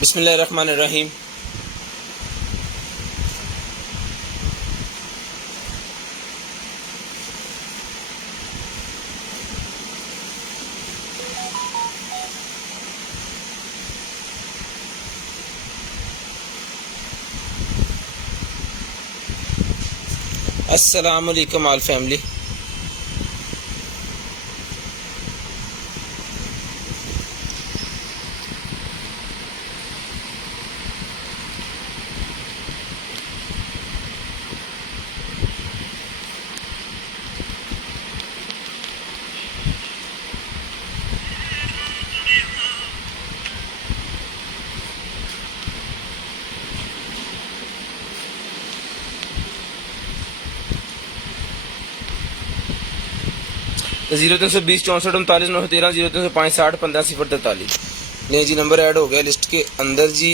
बिस्मिल्लाहिर्रहमानिर्रहीम। अस्सलाम वालेकुम ऑल फैमिली। तो 0320 64 39 913 0365 15 043। नहीं जी, नंबर ऐड हो गया लिस्ट के अंदर जी।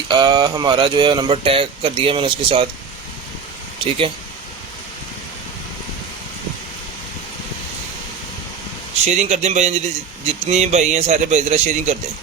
हमारा जो है नंबर टैग कर दिया मैंने उसके साथ, ठीक है। शेयरिंग कर दें भाई, जितनी भाई हैं सारे भाई ज़रा शेयरिंग कर दें।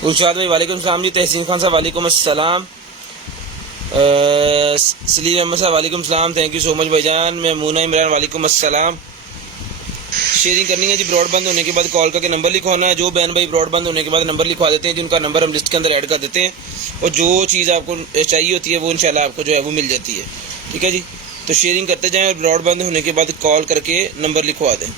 गुलशाद भाई वालेकुम सलाम जी। तहसीन खान साहब वालेकुम अस्सलाम। सलीम अहमद साहब वालेकुम सलाम, थैंक यू सो मच भाईजान। महमूना इमरान वालेकुम अस्सलाम। शेयरिंग करनी है जी। ब्रॉडबैंड होने के बाद कॉल करके नंबर लिखवाना है। जो बहन भाई ब्रॉडबैंड होने के बाद नंबर लिखवा देते हैं जिनका नंबर हम लिस्ट के अंदर ऐड कर देते हैं, और जो चीज़ आपको चाहिए होती है वो इंशाल्लाह आपको जो है वो मिल जाती है, ठीक है जी। तो शेयरिंग करते जाएँ और ब्रॉडबैंड होने के बाद कॉल करके नंबर लिखवा दें।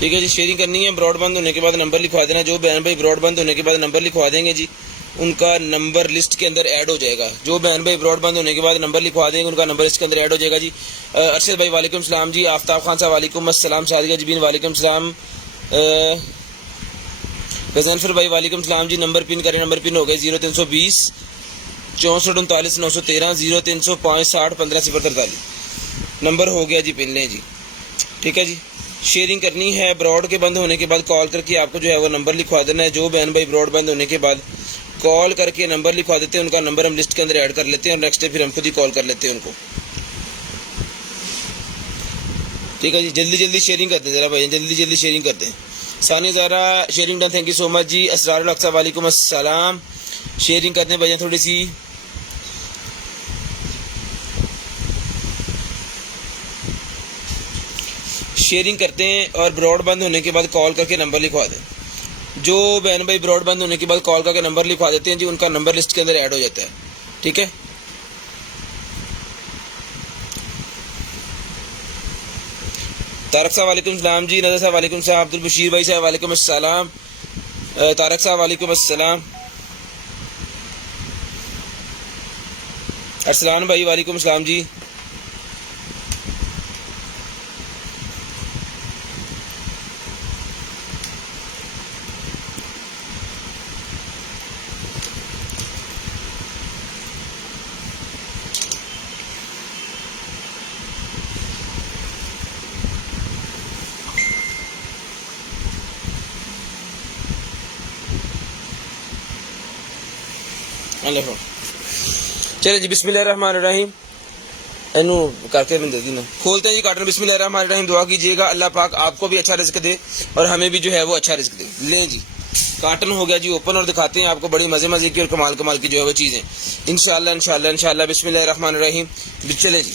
ठीक है जी, शेयरिंग करनी है। ब्रॉडबैंड होने के बाद नंबर लिखवा देना। जो बहन भाई ब्रॉडबैंड होने के बाद नंबर लिखवा देंगे जी, उनका नंबर लिस्ट के अंदर ऐड हो जाएगा। जो बहन भाई ब्रॉडबैंड होने के बाद नंबर लिखवा देंगे उनका नंबर लिस्ट के अंदर ऐड हो जाएगा जी। अरशद भाई वालेकुम सलाम जी। आफ्ताब खान साहब वालेकुम अस्सलाम। सादिया जबीन वालेकुम सलाम। गजनफर भाई वालेकुम सलाम जी। नंबर पिन करें। नंबर पिन हो गए 0320 64 39 913 0305 60 15 043। नंबर हो गया जी, पिन लें जी, ठीक है जी। शेयरिंग करनी है। ब्रॉड के बंद होने के बाद कॉल करके आपको जो है वो नंबर लिखवा देना है। जो बहन भाई ब्रॉड बंद होने के बाद कॉल करके नंबर लिखवा देते हैं उनका नंबर हम लिस्ट के अंदर ऐड कर लेते हैं और नेक्स्ट डे फिर हम खुद ही कॉल कर लेते हैं उनको, ठीक है जी। जल्दी जल्दी शेयरिंग कर दें ज़रा भाई, जल्दी जल्दी शेयरिंग कर दें। सानी ज़रा sharing done, thank you so much जी। असरारुल अक्सा वालेकुम अस्सलाम। शेयरिंग कर दें भाई थोड़ी सी। शेयरिंग करते हैं और ब्रॉड बंद होने के बाद कॉल करके नंबर लिखवा दें। जो बहन भाई ब्रॉड बंद होने के बाद कॉल करके नंबर लिखवा देते हैं जी, उनका नंबर लिस्ट के अंदर ऐड हो जाता है, ठीक है। तारक साहब वालेकुम सलाम जी। नजर साहब वालेकुम सलाम। अब्दुल बशीर भाई साहब वालेकुम अस्सलाम। तारक साहब वालेकुम अस्सलाम। अरसलान भाई वालेकुम सलाम जी। चले जी, बिस्मिल्लाहिर्रहमानिर्रहीम। इनू करके दे दी ना, खोलते हैं जी कार्टन। बिस्मिल्लाहिर्रहमानिर्रहीम। दुआ कीजिएगा अल्लाह पाक आपको भी अच्छा रिस्क दे और हमें भी जो है वो अच्छा रिस्क दे। लें जी, कार्टन हो गया जी ओपन और दिखाते हैं आपको बड़ी मजे मजे की और कमाल कमाल की जो है वो चीज़ें इंशाल्लाह इंशाल्लाह इंशाल्लाह। बिस्मिल्लाहिर्रहमानिर्रहीम। चले जी,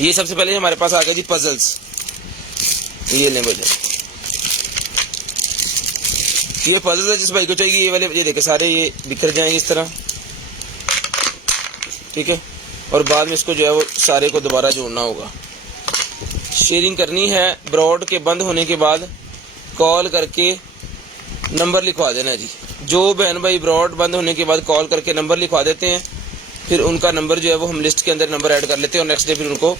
ये सबसे पहले हमारे पास आ गया जी पजल्स। ये लें भाई, ये पजल्स है जिस भाई को चाहिए ये वाले, ये देखे सारे ये बिखर जाएंगे इस तरह, ठीक है। और बाद में इसको जो है वो सारे को दोबारा जोड़ना होगा, शेयरिंग करनी है, ब्रॉड के बंद होने के बाद कॉल करके नंबर लिखवा देना जी। जो बहन भाई ब्रॉड बंद होने के बाद कॉल करके नंबर लिखवा देते हैं, फिर उनका नंबर जो है वो हम लिस्ट के अंदर नंबर ऐड कर लेते हैं और नेक्स्ट डे फिर उनको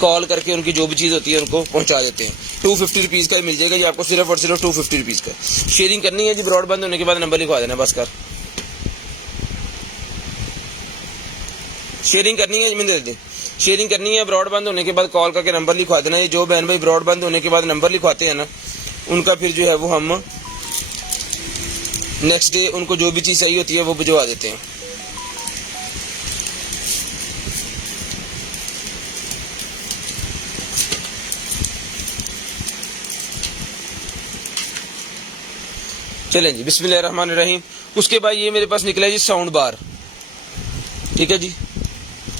कॉल करके उनकी जो भी चीज़ होती है उनको पहुंचा देते हैं। 250 रुपीज़ का ही मिल जाएगा जी आपको, सिर्फ और सिर्फ 250 रुपीज़ का। शेयरिंग करनी है जी, ब्रॉड बंद होने के बाद नंबर लिखवा देना बस कर। शेयरिंग करनी है, मैंने दे दी। शेयरिंग करनी है, ब्रॉड बंद होने के बाद कॉल करके नंबर लिखवा देना। ये जो बहन भाई ब्रॉड बंद होने के बाद नंबर लिखवाते हैं ना, उनका फिर जो है वो हम नेक्स्ट डे उनको जो भी चीज़ चाहिए होती है वो भिजवा देते हैं। चलें जी, बिस्मिल्लाहिर्रहमानिर्रहीम। उसके बाद ये मेरे पास निकला है जी साउंड बार, ठीक है जी।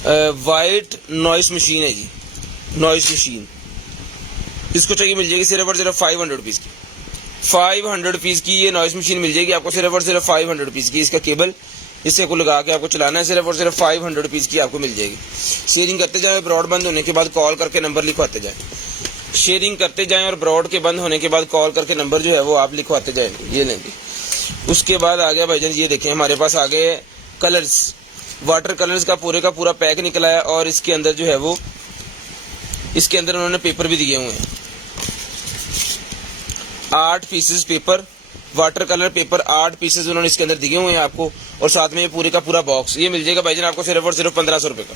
वाइट नॉइस मशीन है जी, नॉइस मशीन। इसको चाहिए मिल जाएगी सिर्फ और सिर्फ 500 रुपीज़ की। 500 रुपीज़ की ये नॉइस मशीन मिल जाएगी आपको, सिर्फ और सिर्फ 500 रुपीज़ की। इसका केबल इससे को लगा के आपको चलाना है, सिर्फ और सिर्फ 500 रुपीज़ की आपको मिल जाएगी। शेयरिंग करते जाए, ब्रॉड बंद होने के बाद कॉल करके नंबर लिखवाते जाएँ। शेयरिंग करते जाएं और ब्रॉड के बंद होने के बाद कॉल करके नंबर जो है वो आप लिखवाते जाएंगे। ये लेंगे। उसके बाद आ गया भाईजान, ये देखें हमारे पास आ गए कलर्स, वाटर कलर्स का पूरा पैक निकला है और इसके अंदर जो है वो इसके अंदर उन्होंने पेपर भी दिए हुए हैं। 8 pieces paper, water colour paper 8 pieces उन्होंने इसके अंदर दिए हुए हैं आपको, और साथ में ये पूरे का पूरा बॉक्स ये मिल जाएगा भाईजान आपको सिर्फ और सिर्फ 1500 रुपये का।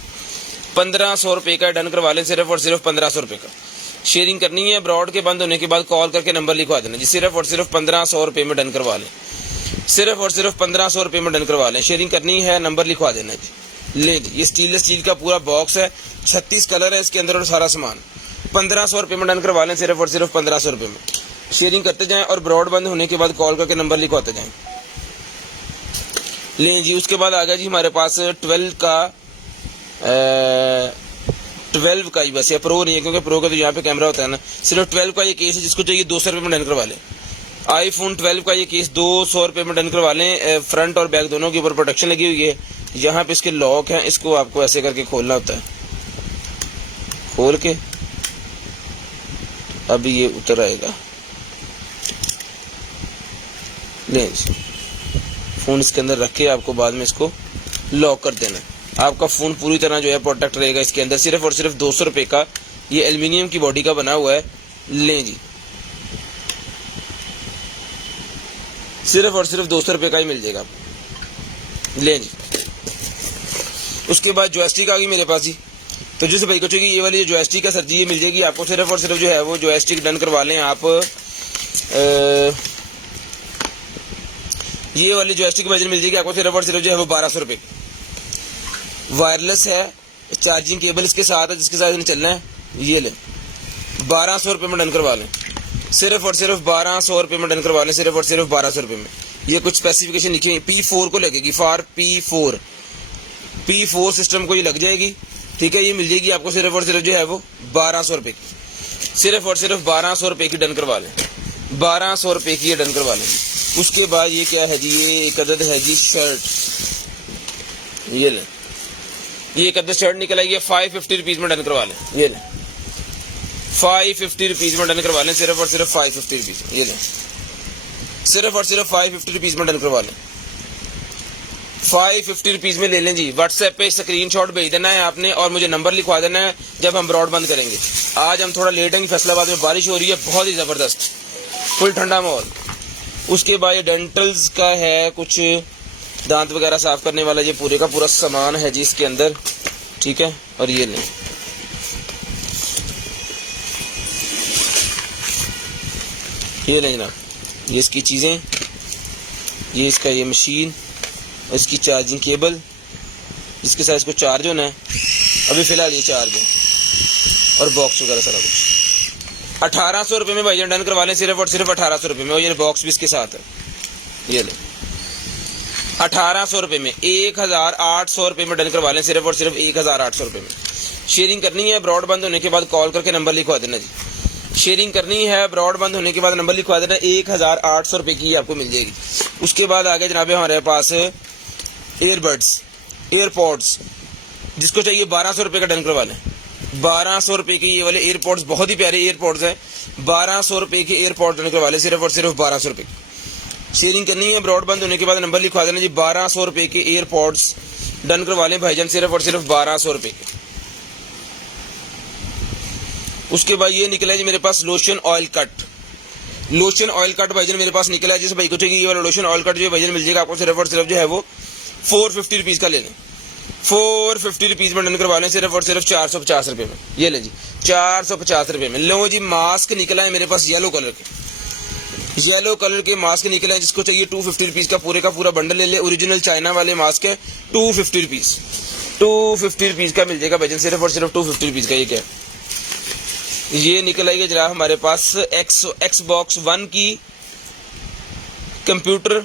1500 रुपये का डन करवा लें, सिर्फ और सिर्फ 1500 रुपये का। शेयरिंग करनी है, ब्रॉड के बंद होने के बाद कॉल करके नंबर लिखवा देना जी। सिर्फ और सिर्फ 1500 रुपये में डन करवा लें, सिर्फ और सिर्फ 1500 रुपये में डन करवा लें। शेयरिंग करनी है, नंबर लिखवा देना जी। ले जी, ये स्टील का पूरा बॉक्स है, 36 कलर है इसके अंदर और सारा सामान। 1500 रुपये में डन करवा लें, सिर्फ और सिर्फ 1500 रुपये में। शेयरिंग करते जाएं और ब्रॉड बंद होने के बाद कॉल करके नंबर लिखवाते जाएं। लें जी। उसके बाद आ गया जी हमारे पास 12 का ही बस है, प्रो नहीं है क्योंकि प्रो का तो यहाँ पे कैमरा होता है ना। सिर्फ 12 का ये केस है, जिसको चाहिए 200 रुपये में डन करवा लें। आईफोन 12 का ये केस 200 रुपये में डन करवा लें। फ्रंट और बैक दोनों के ऊपर प्रोटेक्शन लगी हुई है। यहाँ पे इसके लॉक हैं, इसको आपको ऐसे करके खोलना होता है। खोल के अभी ये उतर आएगा। लें, फोन इसके अंदर रख के आपको बाद में इसको लॉक कर देना है। आपका फोन पूरी तरह जो है प्रोटेक्ट रहेगा इसके अंदर। सिर्फ और सिर्फ 200 रुपये का ये एल्युमिनियम की बॉडी का बना हुआ है। लें जी, सिर्फ और सिर्फ 200 रुपये का ही मिल जाएगा आपको। लें जी। उसके बाद जॉयस्टिक आ गई मेरे पास जी। तो जिस भाई को चाहिए ये वाली जो जॉयस्टिक है सर जी, ये मिल जाएगी आपको। सिर्फ और सिर्फ जो है वो जॉयस्टिक डन करवा लें आप। ये वाली जॉयस्टिक वर्जन मिल जाएगी आपको सिर्फ और सिर्फ जो है वो 1200 रुपये। वायरलेस है, चार्जिंग केबल इसके साथ है जिसके साथ चलना है। ये लें, 1200 रुपये में डन करवा लें। सिर्फ और सिर्फ 1200 रुपये में डन करवा लें, सिर्फ और सिर्फ 1200 रुपये में। ये कुछ स्पेसिफिकेशन लिखी है, P4 को लगेगी, फॉर P4 सिस्टम को ये लग जाएगी, ठीक है। ये मिल जाएगी आपको सिर्फ और सिर्फ जो है वो 1200 रुपये की। सिर्फ और सिर्फ 1200 रुपये की डन करवा लें, 1200 रुपये की ये डन करवा लें। उसके बाद ये क्या है जी, ये एक अदद है जी शर्ट। ये लें, ये एक अदद शर्ट निकल आई है, 550 रुपीज़ में डन करवा लें। ये लें, 550 रुपीज़ में डन करवा लें, सिर्फ और सिर्फ 550 रुपीज़। ये लें, सिर्फ और सिर्फ 550 रुपीज़ में डन करवा लें। 550 रुपीज़ में ले लें जी। व्हाट्सएप पे स्क्रीनशॉट भेज देना है आपने और मुझे नंबर लिखवा देना है जब हम ब्रॉड बंद करेंगे। आज हम थोड़ा लेट हैं, फैसलाबाद में बारिश हो रही है बहुत ही ज़बरदस्त, फुल ठंडा माहौल। उसके बाद ये डेंटल्स का है, कुछ दांत वगैरह साफ करने वाला ये पूरे का पूरा सामान है जी इसके अंदर, ठीक है। और ये लें, ये लें जनाब, ये इसकी चीज़ें, ये इसका ये मशीन, इसकी चार्जिंग केबल जिसके साथ इसको चार्ज होना है, अभी फ़िलहाल ये चार्ज है, और बॉक्स वगैरह सारा कुछ। 1800 रुपये में भाई डन करवा लें, सिर्फ और सिर्फ 1800 रुपये में। और ये बॉक्स भी इसके साथ है। ये लें, 1800 रुपये में, 1800 रुपये में डन करवा लें, सिर्फ और सिर्फ 1800 रुपये में। शेयरिंग करनी है, ब्रॉड बंद होने के बाद कॉल करके नंबर लिखवा देना जी। शेयरिंग करनी है, ब्रॉड बंद होने के बाद नंबर लिखवा देना, 1800 रुपये की आपको मिल जाएगी। उसके बाद आगे जनाब हमारे पास एयरबड्स, एयरपॉड्स, जिसको चाहिए 1200 रुपये का डन करवा लें, 1200 रुपए के ये वाले एयरपोर्ट्स, बहुत ही प्यारे एयरपोर्ट्स हैं। 1200 रुपए के एयरपोर्ट डन करवा लें, सिर्फ और सिर्फ 1200 रुपए। शेयरिंग करनी है, ब्रॉडबैंड होने के बाद नंबर लिखवा देना जी। 1200 रुपए के एयरपोर्ट्स डन करवा लें भाईजान, सिर्फ और सिर्फ 1200 रुपए के। उसके बाद ये निकला है जी मेरे पास lotion oil cut. Lotion oil cut भाईजान मेरे पास निकला है। जिस भाई को चाहिए ये वाला लोशन ऑयल कट जो है भाईजान मिल जाएगा आपको, सिर्फ और सिर्फ जो है वो 450 रुपीज का ले लें। 450 रुपीज में डन करवा लें, सिर्फ और सिर्फ 450 रुपए में। ये ले जी 450 रुपए में। लो जी मास्क निकला है मेरे पास येलो कलर के, येलो कलर के मास्क निकले हैं। जिसको चाहिए 250 रुपीज का पूरे का पूरा बंडल ले ले। ओरिजिनल चाइना वाले मास्क है, 250 रुपीज। 250 रुपीज का मिल जाएगा भाईजान, सिर्फ और सिर्फ 250 रुपीज का। ये क्या ये निकल आएगा जनाब हमारे पास Xbox 1 की कंप्यूटर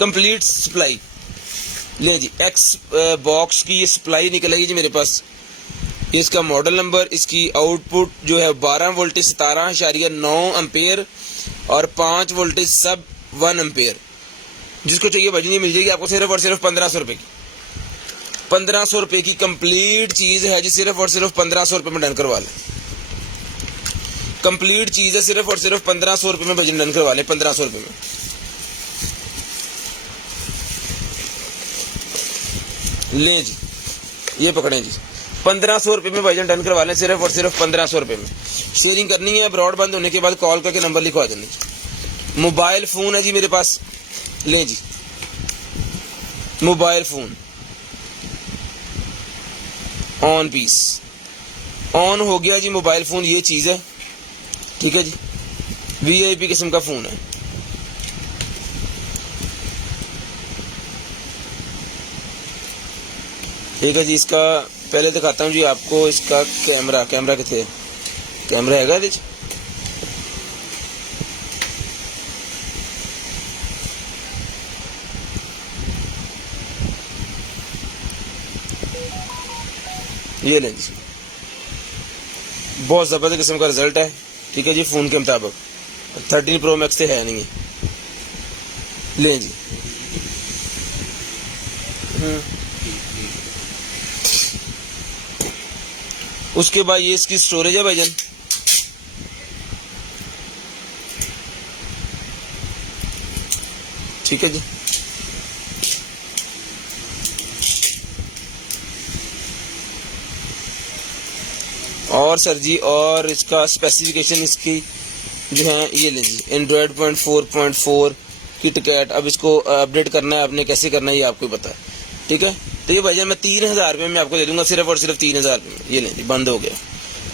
कंप्लीट सप्लाई। ले जी Xbox की ये सप्लाई निकल आई जी मेरे पास। इसका मॉडल नंबर, इसकी आउटपुट जो है 12 वोल्टेज 17.9 एम्पेयर और 5 वोल्टेज सब 1 एम्पेयर। जिसको चाहिए भाई जी मिल जाएगी आपको, सिर्फ और सिर्फ 1500 रुपए की। 1500 रुपए की कंप्लीट चीज है जी, सिर्फ और सिर्फ 1500 रुपए में डन करवा लें। कंप्लीट चीज है, सिर्फ और सिर्फ 1500 रुपए में भाई डन करवा लें। 1500 रुपए में ले जी, ये पकड़े जी। 1500 रुपए में भाईजान डन करवा लें, सिर्फ और सिर्फ 1500 रुपए में। शेयरिंग करनी है, ब्रॉडबैंड होने के बाद कॉल करके नंबर लिखवा देना। मोबाइल फोन है जी मेरे पास, ले जी mobile phone on piece on हो गया जी मोबाइल फोन। ये चीज है, ठीक है जी, VIP किस्म का फोन है। ठीक है जी, इसका पहले दिखाता हूँ जी आपको इसका कैमरा कितने कैमरा हैगा ये लें जी, बहुत जबरदस्त किस्म का रिजल्ट है। ठीक है जी, फोन के मुताबिक 13 Pro Max से है नहीं है। लें जी उसके बाद ये इसकी स्टोरेज है भाईजान। ठीक है जी, और सर जी और इसका स्पेसिफिकेशन इसकी जो है ये ले जी Android 4.4 KitKat। अब इसको अपडेट करना है आपने, कैसे करना है ये आपको पता है। ठीक है, तो ये भाईजान मैं 3000 रुपये में आपको दे दूंगा, सिर्फ और सिर्फ 3000 रुपये में। ये ले जी, बंद हो गया।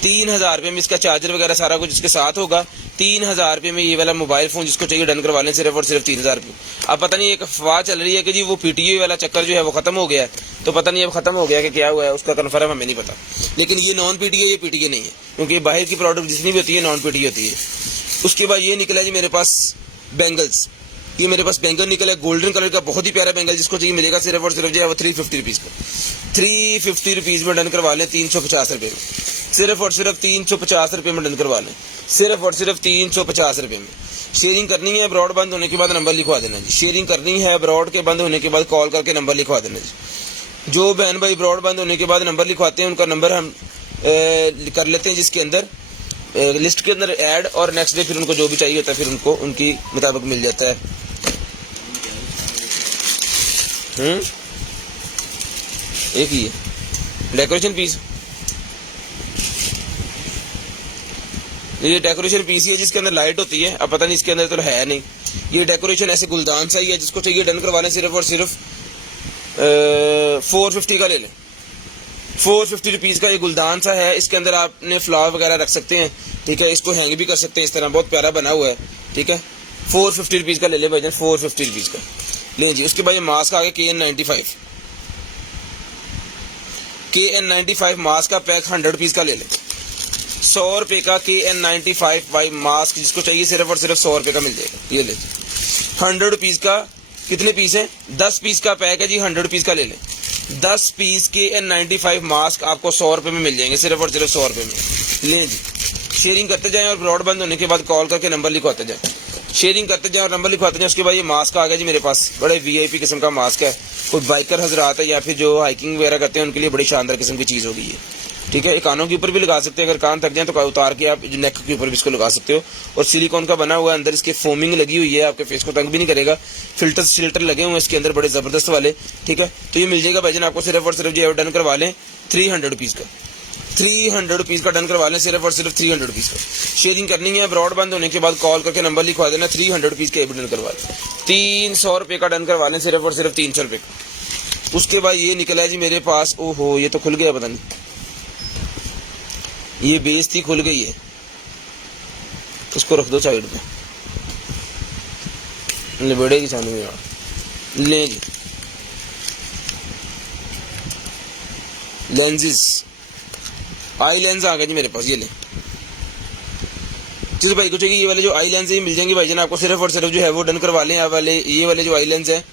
3000 रुपये में इसका चार्जर वगैरह सारा कुछ इसके साथ होगा। 3000 रुपये में ये वाला मोबाइल फोन जिसको चाहिए डन करवा लें, सिर्फ और सिर्फ 3000 रुपये। अब पता नहीं एक अफवाह चल रही है कि जी वो PTO वाला चक्कर जो है वो खत्म हो गया है, तो पता नहीं अब खत्म हो गया कि क्या हुआ है, उसका कन्फर्म हमें नहीं पता। लेकिन ये नॉन PTO, ये PTO नहीं है, क्योंकि बाहर की प्रोडक्ट जितनी भी होती है नॉन PTO होती है। उसके बाद ये निकला जी मेरे पास बैंगल्स। ये मेरे पास बैंगल निकला है गोल्डन कलर का, बहुत ही प्यारा बैंगल। जिसको चाहिए मिलेगा सिर्फ और सिर्फ जो है वो 350 रुपीज़ का। 350 रुपीज़ में डन करवा लें, 350 रुपये में। सिर्फ और सिर्फ 350 रुपये में डन करवा लें, सिर्फ और सिर्फ 350 रुपये में। शेयरिंग करनी है, ब्रॉड बंद होने के बाद नंबर लिखवा देना जी। शेयरिंग करनी है, ब्रॉड के बंद होने के बाद कॉल करके नंबर लिखवा देना जी। जो बहन भाई ब्रॉड बंद होने के बाद नंबर लिखवाते हैं उनका नंबर हम कर लेते हैं जिसके अंदर लिस्ट के अंदर ऐड, और नेक्स्ट डे फिर उनको जो भी चाहिए होता है फिर उनको उनकी मुताबिक मिल जाता है। एक ही है डेकोरेशन पीस, ये डेकोरेशन पीस ही है जिसके अंदर लाइट होती है। अब पता नहीं इसके अंदर तो है नहीं, ये डेकोरेशन ऐसे गुलदान सा ही है। जिसको चाहिए डन करवाने सिर्फ और सिर्फ 450 का ले लें। 450 रुपीज़ का ये गुलदान सा है, इसके अंदर आपने फ्लावर वगैरह रख सकते हैं। ठीक है, इसको हैंग भी कर सकते हैं, इस तरह बहुत प्यारा बना हुआ है। ठीक है, 450 रुपीज़ का ले लें भाईजान, 450 रुपीज़ का ले जी। उसके बाद ये मास्क आ गया KN95, KN95 मास्क का पैक 100 रुपीज़ का ले लें। 100 रुपये का KN95 मास्क जिसको चाहिए सिर्फ और सिर्फ 100 रुपये का मिल जाएगा। ये ले 100 रुपीज़ का, कितने पीस हैं? 10 पीस का पैक है जी, 100 रुपीज़ का ले लें। 10 पीस KN95 मास्क आपको 100 रुपये में मिल जाएंगे, सिर्फ और सिर्फ 100 रुपये में। लें जी, शेयरिंग करते जाएं और ब्रॉड बंद होने के बाद कॉल करके नंबर लिखवाते जाएं। शेयरिंग करते जाएं और नंबर लिखवाते जाएं। उसके बाद ये मास्क आ गया जी मेरे पास, बड़े VIP किस्म का मास्क है। कोई बाइकर हजरात है या फिर जो हाइकिंग वगैरह करते हैं उनके लिए बड़ी शानदार किस्म की चीज़ होगी ये। ठीक है। ये कानों के ऊपर भी लगा सकते हैं, अगर कान थक जाए तो उतार के आप नेक के ऊपर भी इसको लगा सकते हो। और सिलिकॉन का बना हुआ है, अंदर इसके फोमिंग लगी हुई है, आपके फेस को तंग भी नहीं करेगा। फिल्टर लगे हुए हैं इसके अंदर बड़े जबरदस्त वाले, ठीक है। तो ये मिल जाएगा भाईजान आपको सिर्फ और सिर्फ जो है डन करवा लें 300 रुपीज़ का, 300 रुपीज़ का डन करवा लें, सिर्फ और सिर्फ 300 रुपीज़ का। शेयरिंग करनी है, ब्रॉडबैंड होने के बाद कॉल करके नंबर लिखवा देना, 300 रुपीज़ का डन करवा लें, 300 रुपये का डन करवा लें, सिर्फ और सिर्फ 300 रुपये का। उसके बाद ये निकला है जी मेरे पास, ओहो ये तो खुल गया, पता नहीं ये बेइज्जती खुल गई है, इसको रख दो साइड पे, लिबड़ेगी सामने में यार। लें जी लेंसेज, आई लेंस आ गया जी मेरे पास, ये ले। जिस भाई को चाहिए ये वाले जो आई लेंस है मिल जाएंगे भाईजान आपको, सिर्फ और सिर्फ जो है वो डन करवा लें। ये वाले जो आई लेंस है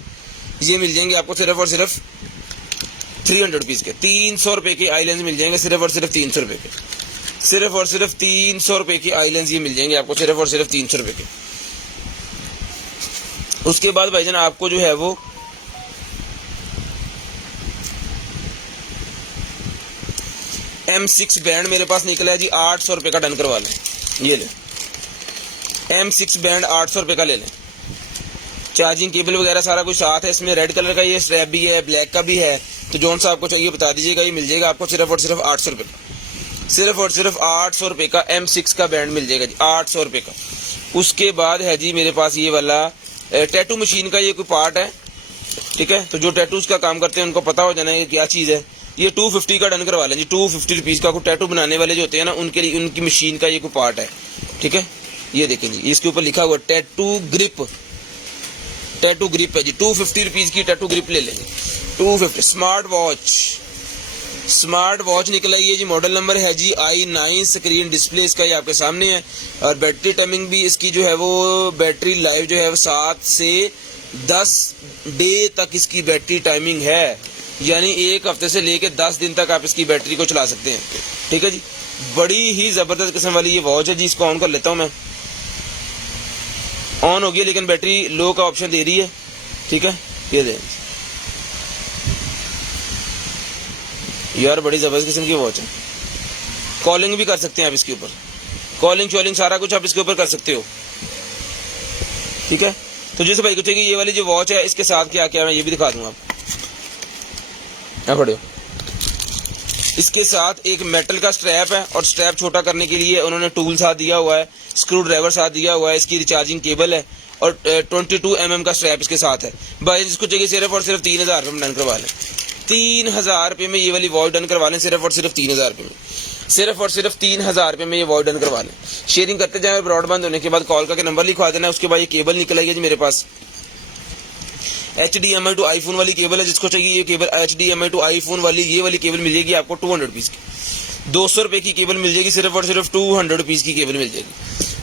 ये मिल जाएंगे आपको सिर्फ और सिर्फ 300 रुपीज़ के, 300 रुपये के आई लेंस मिल जाएंगे, सिर्फ और सिर्फ 300 रुपये के, सिर्फ और सिर्फ 300 रुपये की आई लेंस ये मिल जाएंगे आपको, सिर्फ और सिर्फ 300 रुपये के। उसके बाद भाईजान आपको जो है वो M6 बैंड मेरे पास निकला है जी, 800 रुपये का डन करवा लें, ये ले। M6 बैंड 800 रुपये का ले लें, चार्जिंग केबल वगैरह सारा कुछ साथ है इसमें। रेड कलर का ये स्ट्रैप भी है, ब्लैक का भी है, तो जौन सा आपको चाहिए बता दीजिएगा। ये मिल जाएगा आपको सिर्फ और सिर्फ 800 रुपये का, सिर्फ और सिर्फ 800 रुपये का M6 का बैंड मिल जाएगा जी, 800 रुपये का। उसके बाद है जी मेरे पास ये वाला टैटू मशीन का ये कोई पार्ट है, ठीक है। तो जो टैटूज का काम करते हैं उनको पता हो जाना ये क्या चीज़ है। ये 250 का डन करवा लें जी, 250 रुपीज़ का। कोई टैटू बनाने वाले जो होते हैं ना उनके लिए उनकी मशीन का ये कोई पार्ट है, ठीक है। ये देखें जी, इसके ऊपर लिखा हुआ टैटू ग्रिप, टैटू ग्रिप है जी, 250 रुपीज़ की टैटू ग्रिप ले लेंगे, 250। स्मार्ट वॉच निकला ये जी, मॉडल नंबर है जी i9, स्क्रीन डिस्प्ले इसका ये आपके सामने है। और बैटरी टाइमिंग भी इसकी जो है वो बैटरी लाइफ जो है वो 7 से 10 डे तक इसकी बैटरी टाइमिंग है, यानी 1 हफ्ते से लेके 10 दिन तक आप इसकी बैटरी को चला सकते हैं, ठीक है जी। बड़ी ही ज़बरदस्त किस्म वाली ये वॉच है जी। इसको ऑन कर लेता हूँ मैं, ऑन हो गया लेकिन बैटरी लो का ऑप्शन दे रही है, ठीक है। ये दे यार बड़ी ज़बरदस्त किस्म की वॉच है। कॉलिंग भी कर सकते हैं आप इसके ऊपर, कॉलिंग सारा कुछ आप इसके ऊपर कर सकते हो, ठीक है। तो जैसे भाई को चाहिए ये वाली जो वॉच है इसके साथ क्या क्या मैं ये भी दिखा दूंगा आपको। पढ़ो, इसके साथ एक मेटल का स्ट्रैप है और स्ट्रैप छोटा करने के लिए उन्होंने टूल साथ दिया हुआ है, स्क्रू ड्राइवर साथ दिया हुआ है, इसकी रिचार्जिंग केबल है और 22 mm का स्ट्रैप इसके साथ है। भाई जिसको चाहिए सिर्फ और सिर्फ 3000 रुपये में डन करवा लें, 3000 रुपये में ये वाली वॉच डन करवा लें, सिर्फ और सिर्फ 3000 रुपये में, सिर्फ और सिर्फ 3000 रुपये में ये वॉच डन करवा लें। शेयरिंग करते जाए, ब्रॉडबैंड होने के बाद कॉल करके नंबर लिखवा देना। उसके बाद ये केबल निकल आएगी जी मेरे पास, HDMI टू आईफोन वाली केबल है। जिसको चाहिए ये केबल HDMI टू आईफोन वाली ये वाली केबल मिल जाएगी आपको 200 रुपीज़ की, 200 रुपये की केबल मिल जाएगी, सिर्फ और सिर्फ 200 रुपीज़ की केबल मिल जाएगी,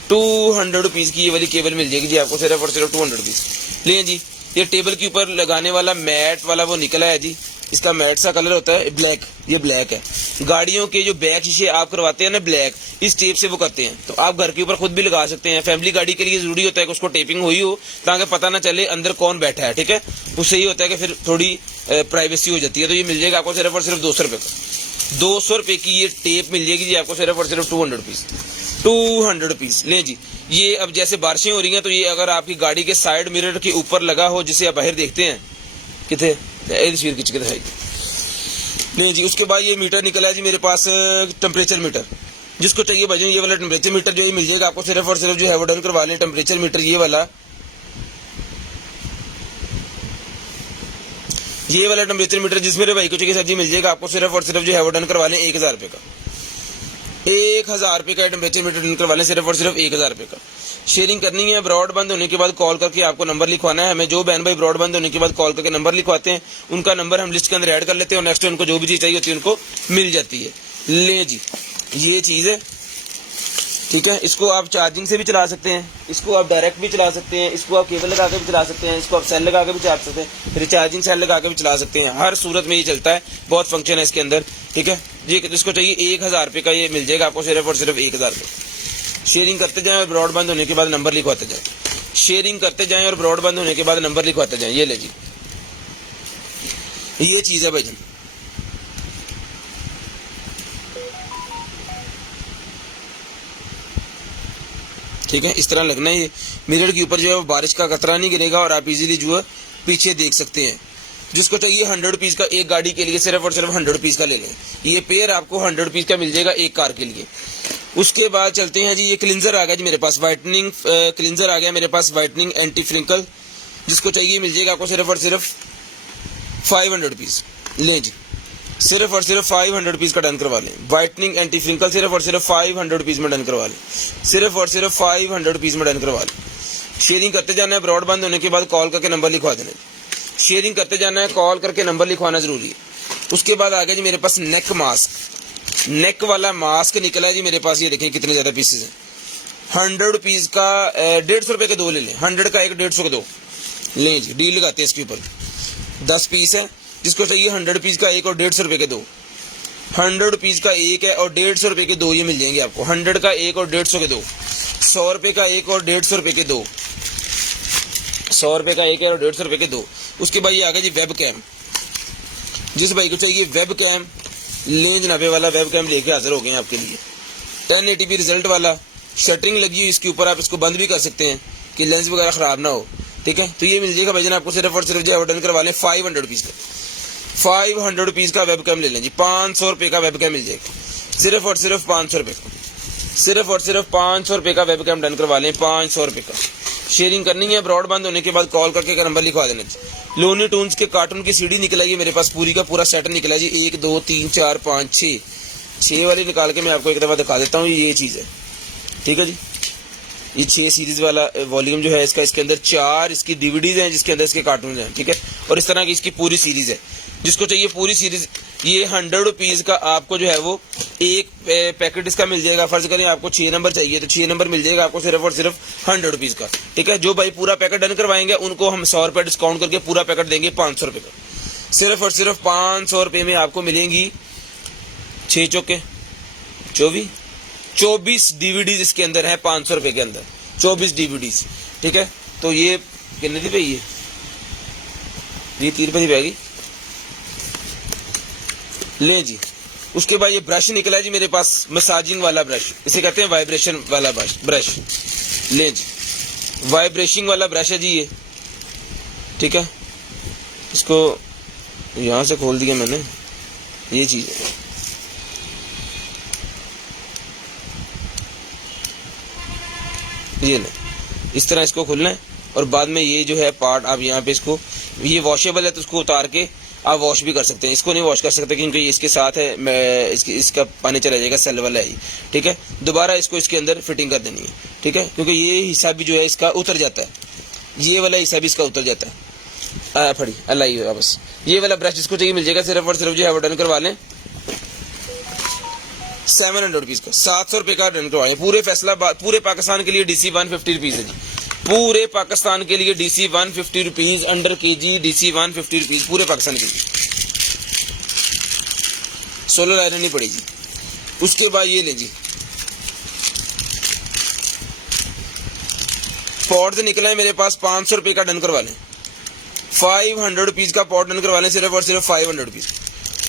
200 रुपीज़ की ये वाली केबल मिल जाएगी जी आपको, सिर्फ और सिर्फ 200 रुपीज़। लें जी, ये टेबल के ऊपर लगाने वाला मैट वाला वो निकला है जी, इसका मैट सा कलर होता है ब्लैक, ये ब्लैक है। गाड़ियों के जो बैक शीशे आप करवाते हैं ना ब्लैक, इस टेप से वो करते हैं, तो आप घर के ऊपर खुद भी लगा सकते हैं। फैमिली गाड़ी के लिए जरूरी होता है कि उसको टेपिंग हुई हो ताकि पता ना चले अंदर कौन बैठा है, ठीक है। उससे ये होता है कि फिर थोड़ी प्राइवेसी हो जाती है। तो ये मिल जाएगा आपको सिर्फ और सिर्फ 200 रुपये का, 200 रुपये की ये टेप मिल जाएगी जी आपको, सिर्फ और सिर्फ 200 रुपीज़, 200 रुपीज़। लें जी, ये अब जैसे बारिशें हो रही हैं तो ये अगर आपकी गाड़ी के साइड मिरर के ऊपर लगा हो, जिसे आप बाहर देखते हैं, कितने तस्वीर खींच के दिखाई नहीं जी। उसके बाद ये मीटर निकला है जी मेरे पास, टेम्परेचर मीटर। जिसको चाहिए भाई ये वाला टेम्परेचर मीटर जो है मिल जाएगा आपको, सिर्फ और सिर्फ जो है वो डन करवा लें। टेम्परेचर मीटर ये वाला टेम्परेचर मीटर जिस मेरे भाई को चाहिए सर जी मिल जाएगा आपको, सिर्फ और सिर्फ जो है वो डन करवा लें 1000 रुपये का, 1000 रुपये का टेम्परेचर मीटर डन करवा लें, सिर्फ और सिर्फ 1000 रुपये का। शेयरिंग करनी है, ब्रॉडबैंड होने के बाद कॉल करके आपको नंबर लिखवाना है। हमें जो बहन भाई ब्रॉडबैंड होने के बाद कॉल करके नंबर लिखवाते हैं उनका नंबर हम लिस्ट के अंदर ऐड कर लेते हैं और नेक्स्ट उनको जो भी चीज़ चाहिए होती है उनको मिल जाती है। ले जी, ये चीज़ है, ठीक है। इसको आप चार्जिंग से भी चला सकते हैं, इसको आप डायरेक्ट भी चला सकते हैं, इसको आप केबल लगा के भी चला सकते हैं, इसको आप सेल लगा के भी चला सकते हैं, रिचार्जिंग सेल लगा के भी चला सकते हैं। हर सूरत में ये चलता है, बहुत फंक्शन है इसके अंदर, ठीक है। ये जिसको चाहिए 1000 रुपये का ये मिल जाएगा आपको, सिर्फ और सिर्फ 1000 रुपये। शेयरिंग करते जाएं और ब्रॉडबैंड होने के बाद नंबर लिखवाते जाएं, शेयरिंग करते जाएं और ब्रॉडबैंड होने के बाद नंबर लिखवाते जाएं। ये ले जी, ये चीज़ है भाई। ठीक है, इस तरह लगना है। ये मिरर के ऊपर जो है वो बारिश का कतरा नहीं गिरेगा और आप इजीली जो है पीछे देख सकते हैं। जिसको चाहिए 100 रुपीज़ का एक गाड़ी के लिए सिर्फ और सिर्फ 100 रुपीज़ का ले लें। ये पेयर आपको 100 रुपीज़ का मिल जाएगा एक कार के लिए। उसके बाद चलते हैं जी, ये क्लिनजर आ गया जी मेरे पास, वाइटनिंग क्लिनजर आ गया मेरे पास, वाइटनिंग एंटी फ्रिंकल। जिसको चाहिए मिल जाएगा आपको सिर्फ और सिर्फ 500 रुपीज़। लें जी, सिर्फ और सिर्फ 500 रुपीज़ का डन करवा लें। वाइटनिंग एंटी फ्रिंकल सिर्फ और सिर्फ 500 रुपीज़ में डन करवा लें। सिर्फ और सिर्फ 500 रुपीज़ में डन करवा लें। शेयरिंग करते जाना है, ब्रॉडबैंड होने के बाद कॉल करके नंबर लिखवा देना। शेयरिंग करते जाना है, कॉल करके नंबर लिखवाना जरूरी है। उसके बाद आ गया जी मेरे पास नेक मास्क। नेक वाला मास्क निकला है जी मेरे पास, ये देखें कितने ज़्यादा पीसेज हैं। 100 रुपीज़ का 150 रुपये के दो ले लें। 100 का एक, 150 के दो लें जी, डील लगाते हैं इसके ऊपर। 10 पीस है, जिसको चाहिए 100 रुपीज़ का एक और 150 रुपये के दो। 100 रुपीज़ का एक है और 150 रुपये के दो, ये मिल जाएंगे आपको। 100 का एक और 150 के दो। 100 रुपये का एक और 150 रुपये के दो। 100 रुपये का एक है और 150 रुपये के दो। उसके बाद ये आ गया जी वेब कैम। जिस भाई को चाहिए वेब कैम, लें जनाबे वाला वेब कैम लेके हाजिर हो गए हैं आपके लिए। 1080p रिजल्ट वाला, शटरिंग लगी हुई इसके ऊपर, आप इसको बंद भी कर सकते हैं कि लेंस वगैरह ख़राब ना हो। ठीक है, तो ये मिल जाएगा भाईजान आपको सिर्फ और सिर्फ जो डन करवा लें 500 रुपीज़ का। 500 रुपीज़ का वेब कैम ले लें जी। 500 रुपये का वेब कैम मिल जाएगा सिर्फ और सिर्फ 500 रुपये का। सिर्फ और सिर्फ 500 रुपये का वेब कैम डन करवा लें, 500 रुपये का। शेयरिंग करनी है, ब्रॉडबैंड होने के बाद कॉल करके का नंबर लिखवा देना। लोनी टून्स के कार्टून की सीडी निकला है मेरे पास, पूरी का पूरा सेट निकला जी। 1 2 3 4 5 6 वाली निकाल के मैं आपको एक दफ़ा दिखा देता हूँ। ये चीज़ है, ठीक है जी। ये 6 सीरीज वाला वॉल्यूम जो है इसका, इसके अंदर 4 इसकी डीवीडीज हैं जिसके अंदर इसके कार्टून हैं। ठीक है, और इस तरह की इसकी पूरी सीरीज है। जिसको चाहिए पूरी सीरीज, ये 100 रुपीज़ का आपको जो है वो एक पैकेट इसका मिल जाएगा। फर्ज करें आपको 6 नंबर चाहिए तो 6 नंबर मिल जाएगा आपको सिर्फ और सिर्फ 100 रुपीज़ का। ठीक है, जो भाई पूरा पैकेट डन करवाएंगे उनको हम 100 रुपये डिस्काउंट करके पूरा पैकेट देंगे 500 रुपये का। सिर्फ और सिर्फ 500 रुपये में आपको मिलेंगी 6 चौके 24 डीवीडीज इसके अंदर है। 500 रुपये के अंदर 24 डीवीडीज। ठीक है, तो ये कितने दी पाई है? ये 30 रुपये की पैगी ले जी। उसके बाद ये ब्रश निकला है जी मेरे पास, मसाजिंग वाला ब्रश, इसे कहते हैं वाइब्रेशन वाला ब्रश। ले जी, वाइब्रेशिंग वाला ब्रश है जी ये। ठीक है, इसको यहाँ से खोल दिया मैंने, ये चीज़ है। ये नहीं, इस तरह इसको खोलना है और बाद में ये जो है पार्ट आप यहाँ पे इसको, ये वॉशेबल है तो इसको उतार के आप वॉश भी कर सकते हैं। इसको नहीं वॉश कर सकते क्योंकि इसके साथ है, इसका पानी चला जाएगा, सेल वाला है। ठीक है, दोबारा इसको इसके अंदर फिटिंग कर देनी है। ठीक है, क्योंकि ये हिस्सा भी जो है इसका उतर जाता है, ये वाला हिस्सा भी इसका उतर जाता है। फड़ी अल्लाह ही बस। ये वाला ब्रश जिसको चाहिए मिल जाएगा सिर्फ और सिर्फ जो है वो डन करवा लें 700 रुपीज़ का। 700 रुपये का डन करवाएं। पूरे फैसलाबाद, पूरे पाकिस्तान के लिए DC 150 रुपीज़ है जी। पूरे पाकिस्तान के लिए DC 150 rupees, under KG DC 150 rupees पूरे पाकिस्तान के लिए। सोलर आयरन नहीं पड़ेगी। उसके बाद ये लें जी, पॉट निकला है मेरे पास 500 रुपये का डन करवा लें। 500 रुपीज़ का पॉट डन करवा लें सिर्फ और सिर्फ 500 रुपीज़।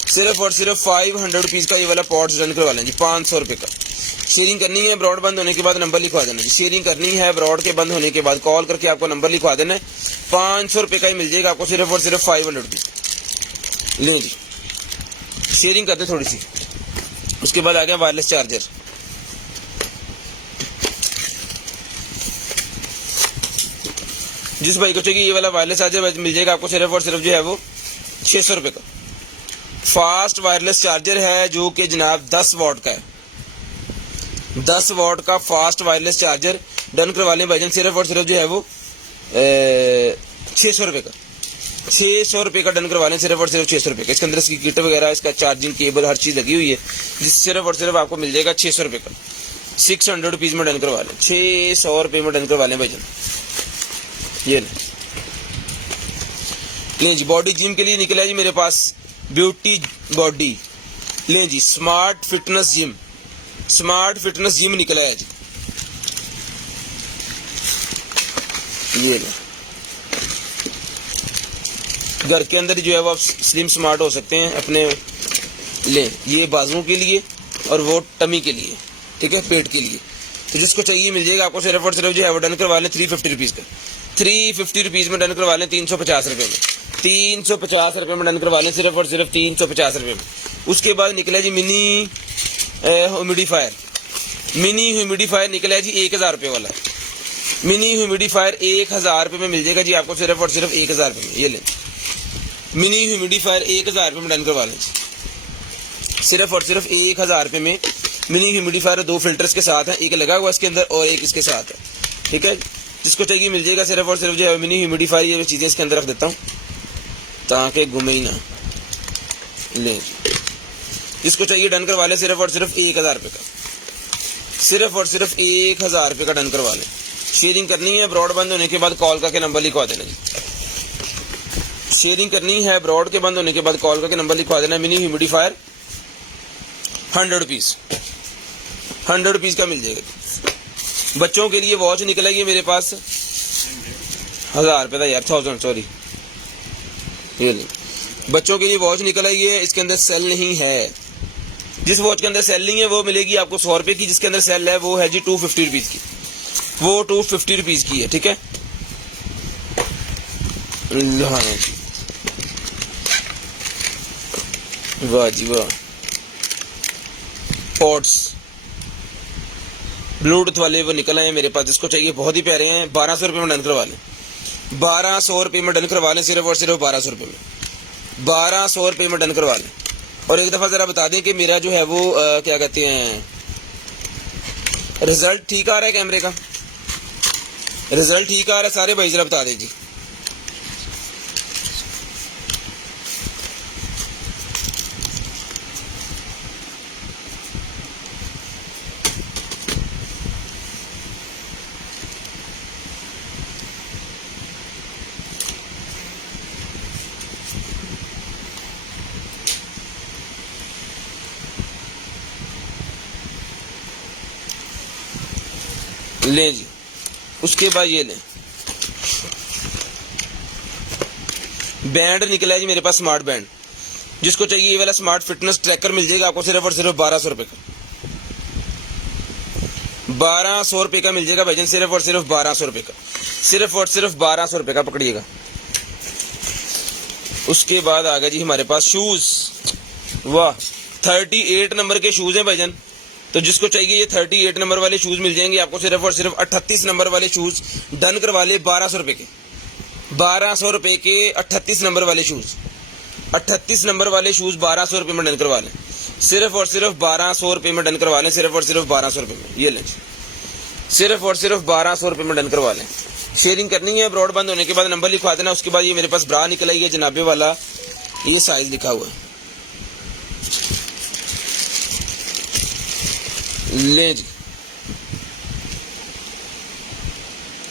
सिर्फ और सिर्फ 500 रुपीज़ का ये वाला पॉट डन करवा लें जी, 500 रुपये का। शेयरिंग करनी है, ब्रॉड बंद होने के बाद नंबर लिखवा देना जी। शेयरिंग करनी है, ब्रॉड के बंद होने के बाद कॉल करके आपको नंबर लिखवा देना है। 500 रुपये का ही मिल जाएगा आपको सिर्फ और सिर्फ 500 रुपीज़। लें जी, शेयरिंग करते थोड़ी सी। उसके बाद आ गया वायरलेस चार्जर। जिस भाई को चाहिए ये वाला वायरलेस चार्जर मिल जाएगा आपको सिर्फ और सिर्फ जो है वो 600 रुपये का। फास्ट वायरलेस चार्जर है जो कि जनाब 10 वॉट का है। 10 वॉट का फास्ट वायरलेस चार्जर डन करवा लें भाईजान सिर्फ और सिर्फ जो है वो 600 रुपये का। 600 रुपये का डन करवा लें सिर्फ और सिर्फ 600 रुपये का। इसके अंदर इसकी किट वगैरह, इसका चार्जिंग केबल, हर चीज़ लगी हुई है, जिस सिर्फ और सिर्फ आपको मिल जाएगा 600 रुपये का। 600 रुपीज़ में डन करवा लें, 600 रुपये में डन करवा लें भाईजान। ये लें जी, बॉडी जिम के लिए निकला है जी मेरे पास ब्यूटी बॉडी। लें जी, smart fitness gym, smart fitness gym निकला है जी। ये लें, घर के अंदर जो है वो आप स्लिम स्मार्ट हो सकते हैं अपने। लें, ये बाजुओं के लिए और वो टमी के लिए, ठीक है, पेट के लिए। तो जिसको चाहिए मिल जाएगा आपको सिर्फ और सिर्फ जो है वो डन करवा लें 350 रुपीज़ का, 350 रुपीज़ में डन करवा लें 350 रुपये में, 350 रुपये में डन करवा लें सिर्फ और सिर्फ 350 रुपये में। उसके बाद निकला जी मिनी ह्यूमिडिफायर, मिनी ह्यूमिडिफायर निकला है जी 1000 रुपये वाला, मिनी ह्यूमिडिफायर 1000 रुपये में मिल जाएगा जी आपको सिर्फ और सिर्फ 1000 रुपये में। ये लें मिनी ह्यूमिडिफायर 1000 रुपये में डन करवा लें, सिर्फ और सिर्फ 1000 रुपये में मिनी ह्यूमिडिफायर 2 फिल्टर्स के साथ है, एक लगा हुआ इसके अंदर और एक इसके साथ है, ठीक है। जिसको चाहिए मिल जाएगा सिर्फ और सिर्फ जो है मिनी ह्यूमिडिफायर। ये चीज़ें इसके अंदर रख देता हूँ ताकि घूमे ही ना। ले जिसको चाहिए डन करवा लें सिर्फ और सिर्फ 1000 रुपये का, सिर्फ और सिर्फ 1000 रुपये का डन करवा लें। शेयरिंग करनी है ब्रॉड बंद होने के बाद कॉल करके नंबर लिखवा देना जी, शेयरिंग करनी है ब्रॉड के बंद होने के बाद कॉल करके नंबर लिखवा देना। मिनी ह्यूमिडिफायर 100 रुपीज़, 100 रुपीज़ का मिल जाएगा। बच्चों के लिए वॉच निकलेगी मेरे पास 1000 रुपये था यार, 1000 सॉरी, ये नहीं, बच्चों के लिए वॉच निकल आई है, इसके अंदर सेल नहीं है। जिस वॉच के अंदर सेल नहीं है वो मिलेगी आपको 100 रुपये की, जिसके अंदर सेल है वो है जी 250 रुपीज़ की, वो 250 रुपीज़ की है, ठीक है। वाह जी वाह, पॉट्स ब्लूटूथ वाले वो निकल आए हैं मेरे पास, जिसको चाहिए बहुत ही प्यारे हैं। 1200 रुपये में डन करवा लें, 1200 रुपये में डन करवा लें, सिर्फ और सिर्फ 1200 रुपये में, 1200 रुपये में डन करवा लें। और एक दफ़ा ज़रा बता दें कि मेरा जो है वो क्या कहते हैं, रिजल्ट ठीक आ रहा है, कैमरे का रिजल्ट ठीक आ रहा है, सारे भाई ज़रा बता दें जी। लें जी, उसके बाद ये लें बैंड निकला है जी मेरे पास, स्मार्ट बैंड। जिसको चाहिए ये वाला स्मार्ट फिटनेस ट्रैकर मिल जाएगा आपको सिर्फ और सिर्फ 1200 रुपये का, 1200 रुपये का मिल जाएगा भाईजान, सिर्फ और सिर्फ 1200 रुपये का, सिर्फ और सिर्फ 1200 रुपये का पकड़िएगा। उसके बाद आ गया जी हमारे पास शूज़, वाह 38 नंबर के शूज़ हैं भाईजान। तो जिसको चाहिए ये 38 नंबर वाले शूज़ मिल जाएंगे आपको सिर्फ और सिर्फ 38 नंबर वाले शूज़ डन करवा ले 1200 रुपये के, 1200 रुपये के 38 नंबर वाले शूज़, 38 नंबर वाले शूज़ 1200 रुपये में डन करवा लें, सिर्फ और सिर्फ 1200 रुपये में डन करवा लें, सिर्फ और सिर्फ 1200 रुपये में। ये लें सिर्फ और सिर्फ 1200 रुपये में डन करवा लें। शेयरिंग करनी है ब्रॉड बंद होने के बाद नंबर लिखवा देना। उसके बाद ये मेरे पास ब्रा निकल आई है जनाबे वाला, ये साइज लिखा हुआ है, ले जी,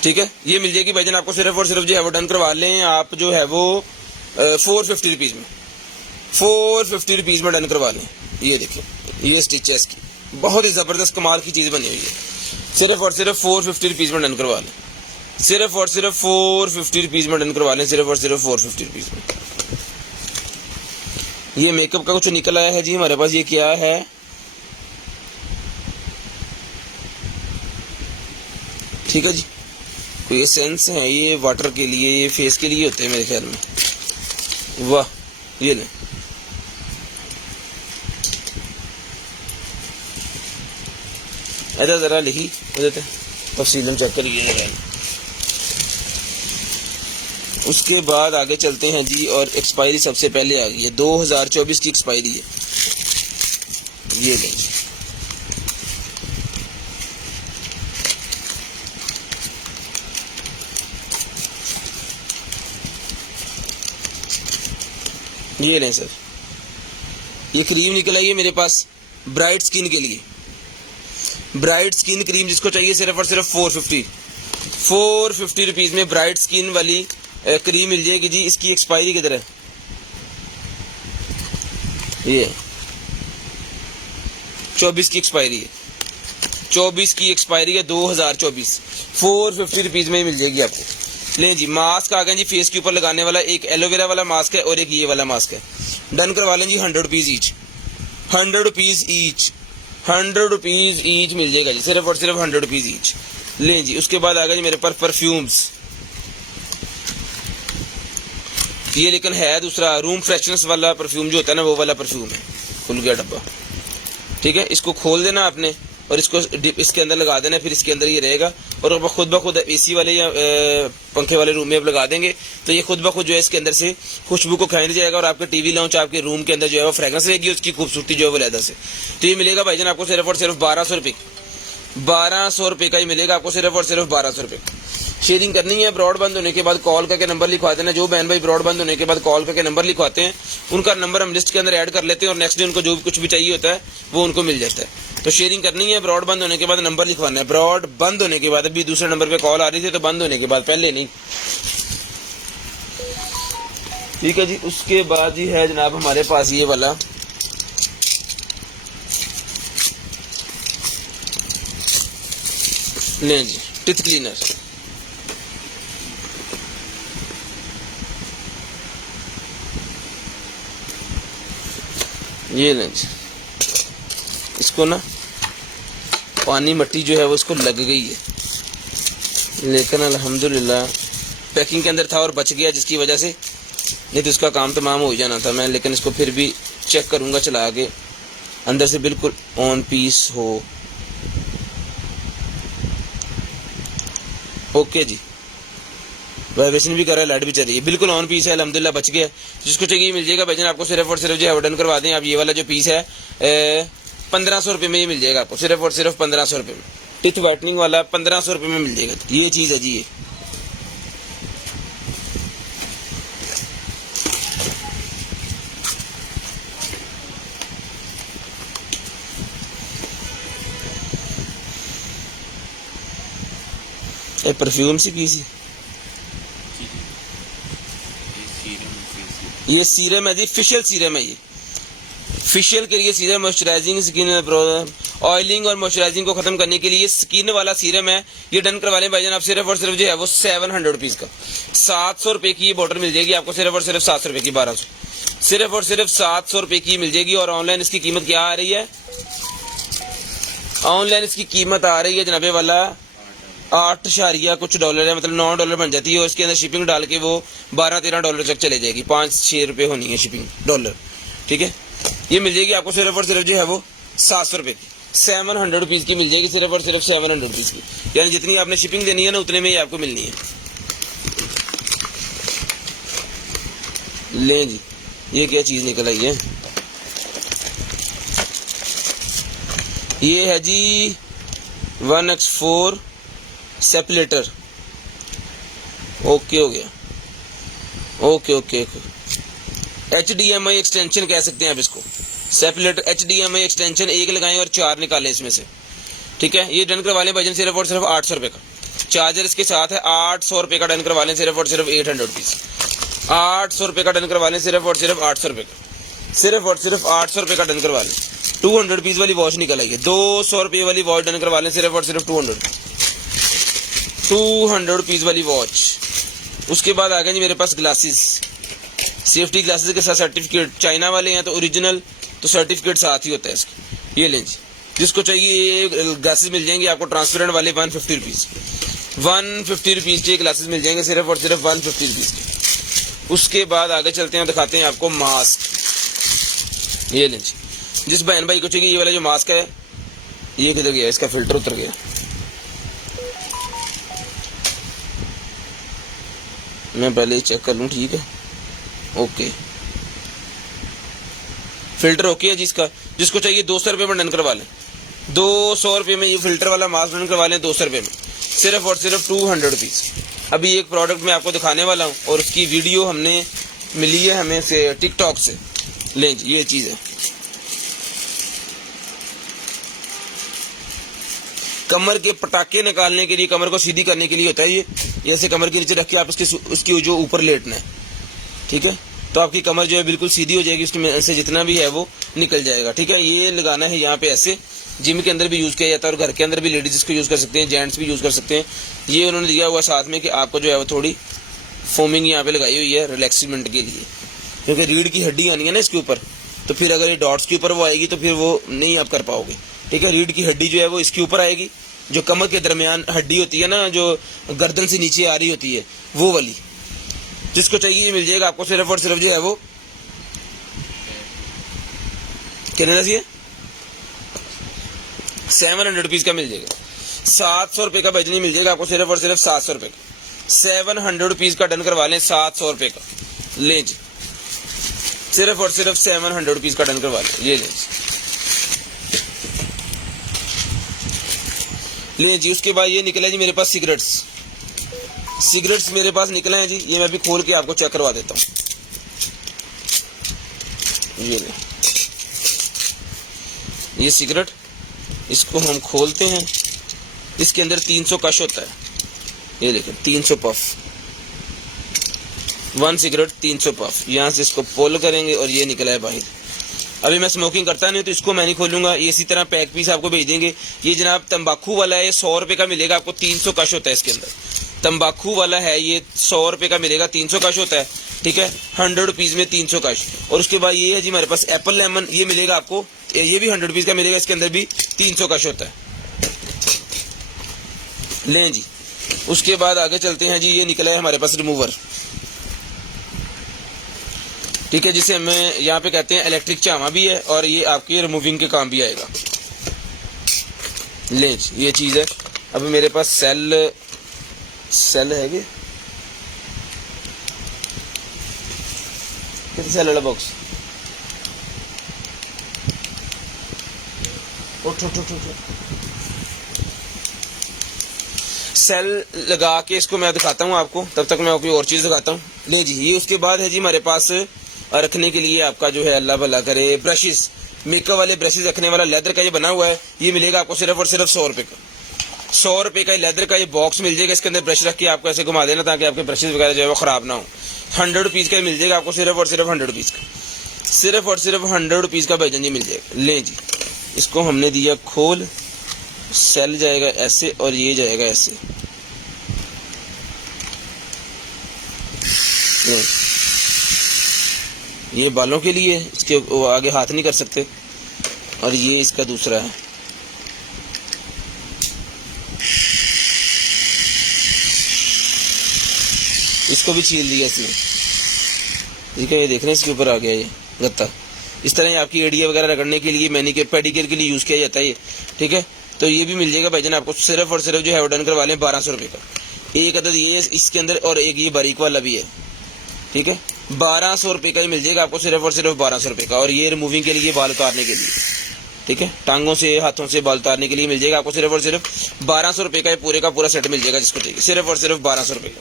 ठीक है। ये मिल जाएगी भाईजान आपको सिर्फ और सिर्फ जो है वो डन करवा लें आप जो है वो 450 रुपीज़ में, 450 रुपीज़ में डन करवा लें। ये देखिए ये स्टिच है इसकी, बहुत ही ज़बरदस्त कमाल की चीज़ बनी हुई है, सिर्फ और सिर्फ 450 रुपीज़ में डन करवा लें, सिर्फ और सिर्फ 450 रुपीज़ में डन करवा लें, सिर्फ और सिर्फ 450 रुपीज़ में। ये मेकअप का कुछ निकल आया है जी हमारे पास, ये क्या है, ठीक है जी, कोई एसेंस है, ये वाटर के लिए, ये फेस के लिए होते हैं मेरे ख्याल में। वाह ये लें, ऐसा ज़रा लिखी देते तफसीलन चेक करिए। उसके बाद आगे चलते हैं जी, और एक्सपायरी सबसे पहले आ गई है, 2024 की एक्सपायरी है। ये लें ये लें सर, ये क्रीम निकल आई है मेरे पास ब्राइट स्किन के लिए, ब्राइट स्किन क्रीम। जिसको चाहिए सिर्फ और सिर्फ 450 रुपीज़ में ब्राइट स्किन वाली क्रीम मिल जाएगी जी। इसकी एक्सपायरी किधर है, ये 24 की एक्सपायरी है, 24 की एक्सपायरी है 2024, 450 रुपीज़ में मिल जाएगी आपको। लें जी, मास्क आ गए जी फेस के ऊपर लगाने वाला, एक एलोवेरा वाला मास्क है और एक ये वाला मास्क है, डन करवा लें जी 100 rupees each, 100 rupees each, ₹100 each मिल जाएगा जी, सिर्फ और सिर्फ ₹100 ईच। लें जी, उसके बाद आ गया जी मेरे पास परफ्यूम्स। ये लेकिन है दूसरा रूम फ्रेशनेस वाला परफ्यूम जो होता है ना, वो वाला परफ्यूम है। खुल गया डब्बा, ठीक है। इसको खोल देना आपने और इसको इसके अंदर लगा देना, फिर इसके अंदर ये रहेगा। और अब खुद ब खुद एसी वाले या पंखे वाले रूम में आप लगा देंगे तो ये खुद ब खुद जो है इसके अंदर से खुशबू को खींच जाएगा और आपके टीवी लॉन्च आपके रूम के अंदर जो है वो फ्रेग्रेंस रहेगी, उसकी खूबसूरती जो है वो लहदा से। तो ये मिलेगा भाईजान आपको सिर्फ और सिर्फ ₹1200। ₹1200 का ही मिलेगा आपको, सिर्फ और सिर्फ ₹1200। शेयरिंग करनी है। ब्रॉड बंद होने के बाद कॉल करके नंबर लिखवा देना। जो बहन भाई ब्रॉड बंद होने के बाद कॉल करके नंबर लिखवाते हैं उनका नंबर हम लिस्ट के अंदर ऐड कर लेते हैं और नेक्स्ट डे उनको जो भी कुछ भी चाहिए होता है वो उनको मिल जाता है। तो शेयरिंग करनी है। ब्रॉड बंद होने के बाद नंबर लिखवाना है। ब्रॉड बंद होने के बाद, अभी दूसरे नंबर पे कॉल आ रही थी तो बंद होने के बाद, पहले नहीं, ठीक है जी। उसके बाद ही है जनाब हमारे पास ये वाला लें जी, टिथ क्लीनर। ये लें जी, इसको ना पानी मट्टी जो है वो इसको लग गई है, लेकिन अल्हम्दुलिल्लाह पैकिंग के अंदर था और बच गया, जिसकी वजह से नहीं तो इसका काम तमाम हो जाना था मैं। लेकिन इसको फिर भी चेक करूंगा चला के, अंदर से बिल्कुल ऑन पीस हो। ओके जी, वाइब्रेशन भी कर रहा है, लाइट भी चल रही है, बिल्कुल ऑन पीस है, अल्हम्दुलिल्लाह बच गया। जिसको चाहिए मिल जाएगा भाईजान आपको, सिर्फ और सिर्फ जो है डन करवा दें आप। ये वाला जो पीस है ₹1500 में ये मिल जाएगा आपको, सिर्फ और सिर्फ ₹1500 में। टिथ वाइटनिंग वाला ₹1500 में मिल जाएगा। ये चीज़ है जी, ये परफ्यूम सी पीस, ये सीरम है जी, फेशियल सीरम है। ये फेशियल के लिए सीरम, मॉइस्चराइजिंग स्किन ऑयलिंग और मॉइस्चराइजिंग को खत्म करने के लिए स्किन वाला सीरम है। ये डन करवा लें भाईजान आप, सिर्फ और सिर्फ जो है वो ₹700 का। ₹700 की ये बॉटल मिल जाएगी आपको, सिर्फ और सिर्फ ₹700 की, 1200, सिर्फ और सिर्फ ₹700 की मिल जाएगी। और ऑनलाइन इसकी कीमत क्या आ रही है? ऑनलाइन इसकी कीमत आ रही है जनाबे वाला $8 कुछ है, मतलब $9 बन जाती है। और इसके अंदर शिपिंग डाल के वो $12-13 तक चले जाएगी, ₹5-6 होनी है शिपिंग डॉलर, ठीक है। ये मिल जाएगी आपको सिर्फ और सिर्फ जो है वो ₹700 की, ₹700 की मिल जाएगी, सिर्फ और सिर्फ ₹700 की। यानी जितनी आपने शिपिंग देनी है ना उतने में ही आपको मिलनी है। लें जी, ये क्या चीज़ निकल आई है? ये है जी 1x4 सेपरेटर। ओके हो गया, ओके ओके। HDMI एक्सटेंशन कह सकते हैं आप इसको, सेपरेटर HDMI एक्सटेंशन। एक लगाएं और 4 निकालें इसमें से, ठीक है। ये डन करवा लें भाईजान सिर्फ और सिर्फ ₹800 का। चार्जर इसके साथ है, ₹800 का डन करवा लें, सिर्फ और सिर्फ ₹800। ₹800 का डन करवा लें, सिर्फ और सिर्फ ₹800 का, सिर्फ और सिर्फ ₹800 का डन करवा लें। ₹200 वाली वॉच निकल आई है, ₹200 वाली वॉच डन करवा लें, सिर्फ और सिर्फ $200 वाली वॉच। उसके बाद आ गए जी मेरे पास ग्लासेस, सेफ्टी ग्लासेस के साथ सर्टिफिकेट। चाइना वाले हैं तो ओरिजिनल, तो सर्टिफिकेट साथ ही होता है इसके। ये लें जी, जिसको चाहिए ये ग्लासेस मिल जाएंगे आपको, ट्रांसपेरेंट वाले ₹150 ₹150 के ग्लासेस मिल जाएंगे, सिर्फ और सिर्फ ₹150 के। उसके बाद आगे चलते हैं, दिखाते हैं आपको मास्क। ये लें जी, जिस बहन भाई को चाहिए ये वाला जो मास्क है, ये किधर गया? इसका फिल्टर उतर गया। मैं पहले ही चेक कर लूँ, ठीक है, ओके। फिल्टर ओके है जिसका, जिसको चाहिए ₹200 में डन करवा लें, ₹200 में ये फिल्टर वाला मास्क डन करवा लें, ₹200 में, सिर्फ और सिर्फ ₹200। अभी एक प्रोडक्ट मैं आपको दिखाने वाला हूँ और उसकी वीडियो हमने मिली है हमें से टिकटॉक से। लें जी, ये चीज़ है, कमर के पटाखे निकालने के लिए, कमर को सीधी करने के लिए होता है ये। जैसे कमर के नीचे रख के आप उसकी जो ऊपर लेटना है, ठीक है, तो आपकी कमर जो है बिल्कुल सीधी हो जाएगी, उसकी से जितना भी है वो निकल जाएगा, ठीक है। ये लगाना है यहाँ पे ऐसे, जिम के अंदर भी यूज़ किया जाता है और घर के अंदर भी लेडीज इसको यूज़ कर सकते हैं, जेंट्स भी यूज़ कर सकते हैं। ये उन्होंने दिया हुआ साथ में कि आपको जो है वो थोड़ी फोमिंग यहाँ पे लगाई हुई है रिलैक्समेंट के लिए, क्योंकि रीढ़ की हड्डी आनी है ना इसके ऊपर, तो फिर अगर ये डॉट्स के ऊपर वो आएगी तो फिर वो नहीं आप कर पाओगे। ठीक है। रीढ़ की हड्डी जो है वो इसके ऊपर आएगी, जो कमर के दरमियान हड्डी होती है ना, जो गर्दन से नीचे आ रही होती है, वो वाली। जिसको चाहिए मिल जाएगा आपको सिर्फ और सिर्फ जो है वो कितने चाहिए, 700 रुपीज का मिल जाएगा। 700 रुपए का भजनी मिल जाएगा आपको सिर्फ और सिर्फ 700 रुपए का। 700 रुपीज का डन करवा लें, 700 रुपए का ले जी, सिर्फ और सिर्फ 700 रुपीज का डन करवा लें, ये ले जी। उसके बाद ये निकला जी मेरे पास सिगरेट्स मेरे पास निकले हैं जी। ये मैं अभी खोल के आपको चेक करवा देता हूँ। ये ले, ये सिगरेट, इसको हम खोलते हैं। इसके अंदर 300 कश होता है। ये देखिए 300 पफ, 1 सिगरेट 300 पफ। यहाँ से इसको पुल करेंगे और ये निकला है बाहर। अभी मैं स्मोकिंग करता नहीं तो इसको मैं नहीं खोलूंगा। ये इसी तरह पैक पीस आपको भेज देंगे। ये जनाब तंबाकू वाला है, ये 100 रुपए का मिलेगा आपको। 300 कश होता है इसके अंदर। तंबाकू वाला है, ये 100 रुपए का मिलेगा, 300 कश होता है, ठीक है। 100 रुपीज में 300 कश। और उसके बाद ये है जी हमारे पास एप्पल लेमन, ये मिलेगा आपको, ये भी 100 रुपीज का मिलेगा। इसके अंदर भी 300 कश होता है, लें जी। उसके बाद आगे चलते हैं जी। ये निकला है हमारे पास रिमूवर, ठीक है, जिसे हमें यहाँ पे कहते हैं इलेक्ट्रिक चामा भी है, और ये आपके रिमूविंग के काम भी आएगा। ले जी, ये चीज है। अभी मेरे पास सेल है कि कितने सेल वाला बॉक्स, सेल लगा के इसको मैं दिखाता हूँ आपको, तब तक मैं कोई और चीज दिखाता हूँ। ले जी, ये उसके बाद है जी हमारे पास रखने के लिए आपका जो है, अल्लाह भला करे, ब्रशेस, मेकअप वाले ब्रशेस रखने वाला लेदर का ये बना हुआ है। ये मिलेगा आपको सिर्फ और सिर्फ 100 रुपए का। 100 रुपए का लेदर का ये बॉक्स मिल जाएगा। इसके अंदर ब्रश रख के आपको ऐसे घुमा देना ताकि आपके ब्रशेस वगैरह जो है वो खराब ना हो। 100 रुपीज का मिल जाएगा आपको सिर्फ और सिर्फ 100 रुपीज का, सिर्फ और सिर्फ 100 रुपीज का भाईजान जी मिल जाएगा। ले जी, इसको हमने दिया खोल, सेल जाएगा ऐसे और ये जाएगा ऐसे। ये बालों के लिए, इसके वो आगे हाथ नहीं कर सकते। और ये इसका दूसरा है, इसको भी छील दिया इसने, ठीक है। ये देख रहे हैं इसके ऊपर आ गया ये गत्ता। इस तरह आपकी एड़िया वगैरह रगड़ने के लिए, मैनिक्योर पेडिक्योर के लिए यूज किया जाता है ये, ठीक है। तो ये भी मिल जाएगा भाईजान आपको सिर्फ और सिर्फ जो है वो डन करवा लें 1200 रुपए का एक अदद ये इसके अंदर, और एक ये बारीक वाला भी है, ठीक है। 1200 रुपए का ही मिल जाएगा आपको सिर्फ और सिर्फ 1200 रुपए का। और ये रिमूविंग के लिए, बाल उतारने के लिए, ठीक है, टांगों से हाथों से बाल उतारने के लिए मिल जाएगा आपको सिर्फ और सिर्फ 1200 रुपए का। पूरे का पूरा सेट मिल जाएगा जिसको चाहिए, सिर्फ और सिर्फ 1200 रुपए का।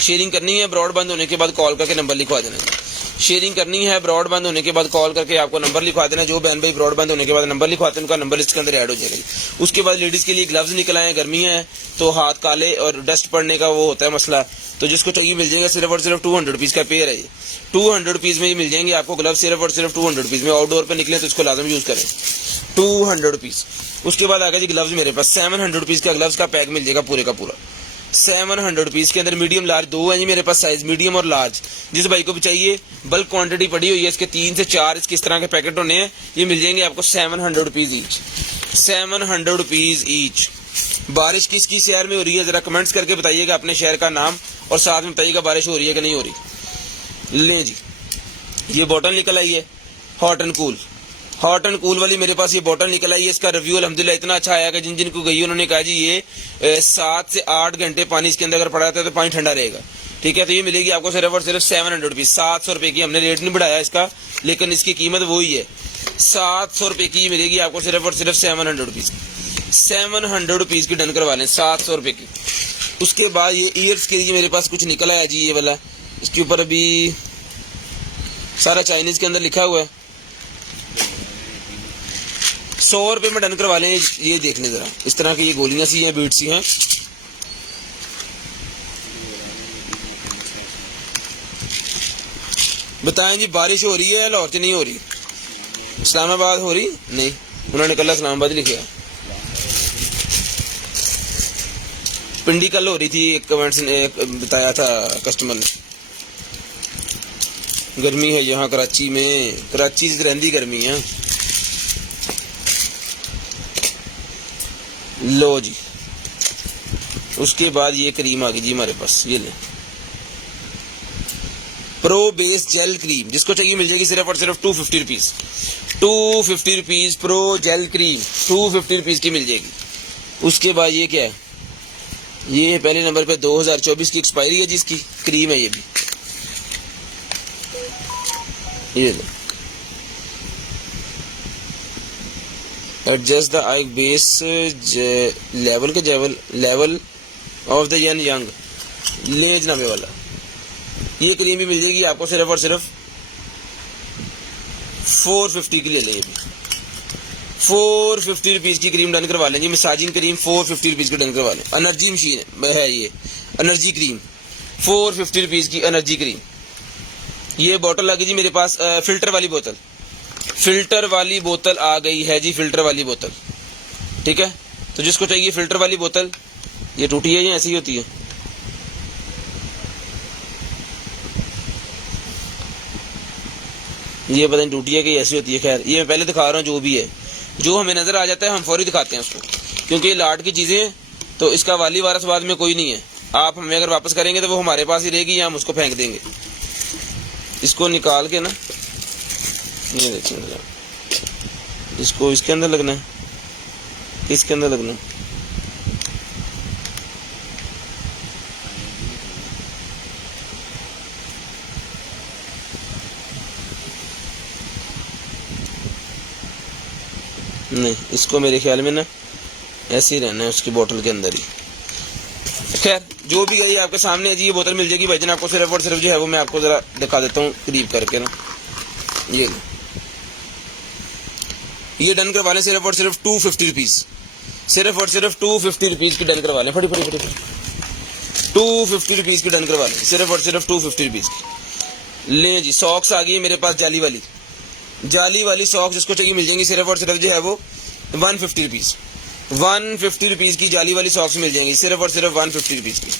शेयरिंग करनी है, ब्रॉडबैंड होने के बाद कॉल करके नंबर लिखवा देना। शेयरिंग करनी है, ब्रॉडबैंड होने के बाद कॉल करके आपको नंबर लिखवा देना। जो बहन भाई ब्रॉडबैंड होने के बाद नंबर लिखवाते हैं उनका नंबर लिस्ट के अंदर ऐड हो जाएगा। उसके बाद लेडीज के लिए ग्लव्स निकल आए, गर्मी है तो हाथ काले और डस्ट पड़ने का वो होता है मसला, तो जिसको चाहिए मिल जाएगा। सिर्फ और सिर्फ 200 रुपीज का पेयर है ये, 200 रुपीज में ही मिल जाएंगे आपको ग्लव्स, सिर्फ और सिर्फ 200 रुपीज में। आउटडोर पे निकले तो इसको लाजम यूज करें, 200 रुपीज। उसके बाद आगे जी ग्लव्स मेरे पास 700 रुपीज का ग्लव्स का पैक मिल जाएगा पूरे का पूरा, 700 रुपीज के अंदर। मीडियम लार्ज 2 है जी मेरे पास साइज, मीडियम और लार्ज। जिस भाई को भी चाहिए, बल्क क्वांटिटी पड़ी हुई है, इसके 3 से 4 इसके इस तरह के पैकेट होने हैं। ये मिल जाएंगे आपको 700 रुपीज ईच, 700 रुपीज ईच। बारिश किसकी शहर में हो रही है जरा कमेंट्स करके बताइएगा अपने शहर का नाम, और साथ में बताइएगा बारिश हो रही है कि नहीं हो रही। ले जी, ये बॉटल निकल आई है हॉट एंड कूल वाली मेरे पास ये बॉटल निकल आई है। इसका रिव्यू अल्हम्दुलिल्लाह इतना अच्छा आया कि जिन जिन को गई उन्होंने कहा जी ये 7 से 8 घंटे पानी इसके अंदर अगर पड़ा रहता है तो पानी ठंडा रहेगा, ठीक है। तो ये मिलेगी आपको सिर्फ और सिर्फ 700 रुपीज, 700 रुपए की। हमने रेट नहीं बढ़ाया इसका, लेकिन इसकी कीमत वही है, 700 रुपए की मिलेगी आपको सिर्फ और सिर्फ 700 रुपीज, 700 रुपीज की डन करवा लें, 700 रुपए की। उसके बाद ये ईयर्स के लिए मेरे पास कुछ निकला है जी, ये वाला, इसके ऊपर अभी सारा चाइनीज के अंदर लिखा हुआ है। 100 रुपए में डन करवा लें। ये देख लें जरा, इस तरह की ये गोलियां सी हैं, बीट सी हैं। बताएं जी, बारिश हो रही है लाहौर से नहीं हो रही? इस्लामाबाद हो रही नहीं, उन्होंने कल इस्लामाबाद लिखा। पिंडी कल हो रही थी, एक कमेंट्स ने बताया था कस्टमर ने। गर्मी है यहाँ कराची में, कराची से रहंदी गर्मी है। लो जी, उसके बाद ये क्रीम आ गई जी हमारे पास, ये ले प्रो बेस जेल क्रीम, जिसको चाहिए मिल जाएगी सिर्फ और सिर्फ 250 rupees. 250 rupees pro gel cream 250 rupees की मिल जाएगी। उसके बाद ये क्या है, ये पहले नंबर पे 2024 की एक्सपायरी है जिसकी क्रीम है, ये भी ये लो। Adjust the eye base level के लेवल ऑफ द यंग लेज नामे वाला, ये क्रीम भी मिल जाएगी आपको सिर्फ और सिर्फ 450 की ले लें। ये भी 450 रुपीज़ की क्रीम डन करवा लें जी, मसाजिंग क्रीम 450 रुपीज़ की डन करवा लें। एनर्जी मशीन है ये एनर्जी क्रीम 450 रुपीज़ की एनर्जी क्रीम। ये बोतल आ गई जी मेरे पास, फिल्टर वाली बोतल, फिल्टर वाली बोतल आ गई है जी, फिल्टर वाली बोतल। ठीक है, तो जिसको चाहिए फिल्टर वाली बोतल, ये टूटी है या ऐसी ही होती है, ये पता नहीं टूटी है कि ऐसी होती है। खैर ये मैं पहले दिखा रहा हूँ, जो भी है जो हमें नजर आ जाता है हम फौरी दिखाते हैं उसको, क्योंकि ये लाट की चीजें हैं तो इसका वाली वारस बाद में कोई नहीं है। आप हमें अगर वापस करेंगे तो वो हमारे पास ही रहेगी या हम उसको फेंक देंगे। इसको निकाल के ना, ये देखिए, इसको इसके अंदर लगना है, किसके अंदर लगना है, नहीं इसको मेरे ख्याल में ना ऐसे ही रहना है उसकी बोतल के अंदर ही। खैर जो भी गई आपके सामने है जी, ये बोतल मिल जाएगी भाईजान आपको सिर्फ और सिर्फ जो है वो मैं आपको जरा दिखा देता हूँ करीब करके ना, ये डन करवा लें सिर्फ और सिर्फ 250 रुपीज़, सिर्फ और सिर्फ 250 रुपीज़ की डन करवा लें। फटी 250 रुपीज़ की डन करवा लें, सिर्फ और सिर्फ 250 रुपीज़ की। लें जी, सॉक्स आ गई है मेरे पास जाली वाली सॉक्स, जिसको चाहिए मिल जाएंगी सिर्फ और सिर्फ जो है वो 150 रुपीज़। 150 रुपीज़ की जाली वाली सॉक्स मिल जाएंगी सिर्फ और सिर्फ 150 रुपीज़ की।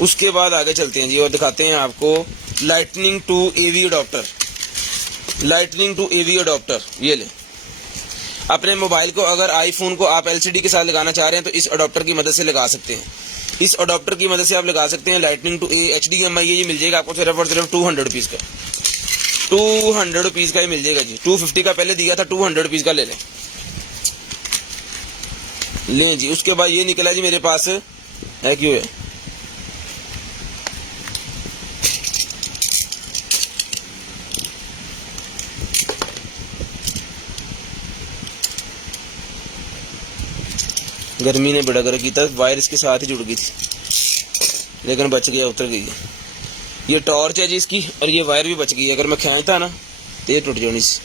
उसके बाद आगे चलते हैं जी और दिखाते हैं आपको lightning to AV adapter. Lightning to AV adapter, ये ले अपने मोबाइल को, अगर आईफोन को आप एलसीडी के साथ लगाना चाह रहे हैं तो इस अडॉप्टर की मदद से लगा सकते हैं। इस अडॉप्टर की मदद से आप लगा सकते हैं। लाइटनिंग टू HDMI ये मिल जाएगा आपको सिर्फ और सिर्फ 200 रुपीज़ का। 200 रुपीज़ का ही मिल जाएगा जी। 250 का पहले दिया था, 200 रुपीज़ का ले लें जी। उसके बाद ये निकला जी मेरे पास है, क्यों है, गर्मी ने बड़ा कर किया, वायर इसके साथ ही जुड़ गई थी लेकिन बच गया, उतर गई। ये टॉर्च है जी इसकी, और ये वायर भी बच गई। अगर मैं खींचता ना तो ये टूट जानी सी।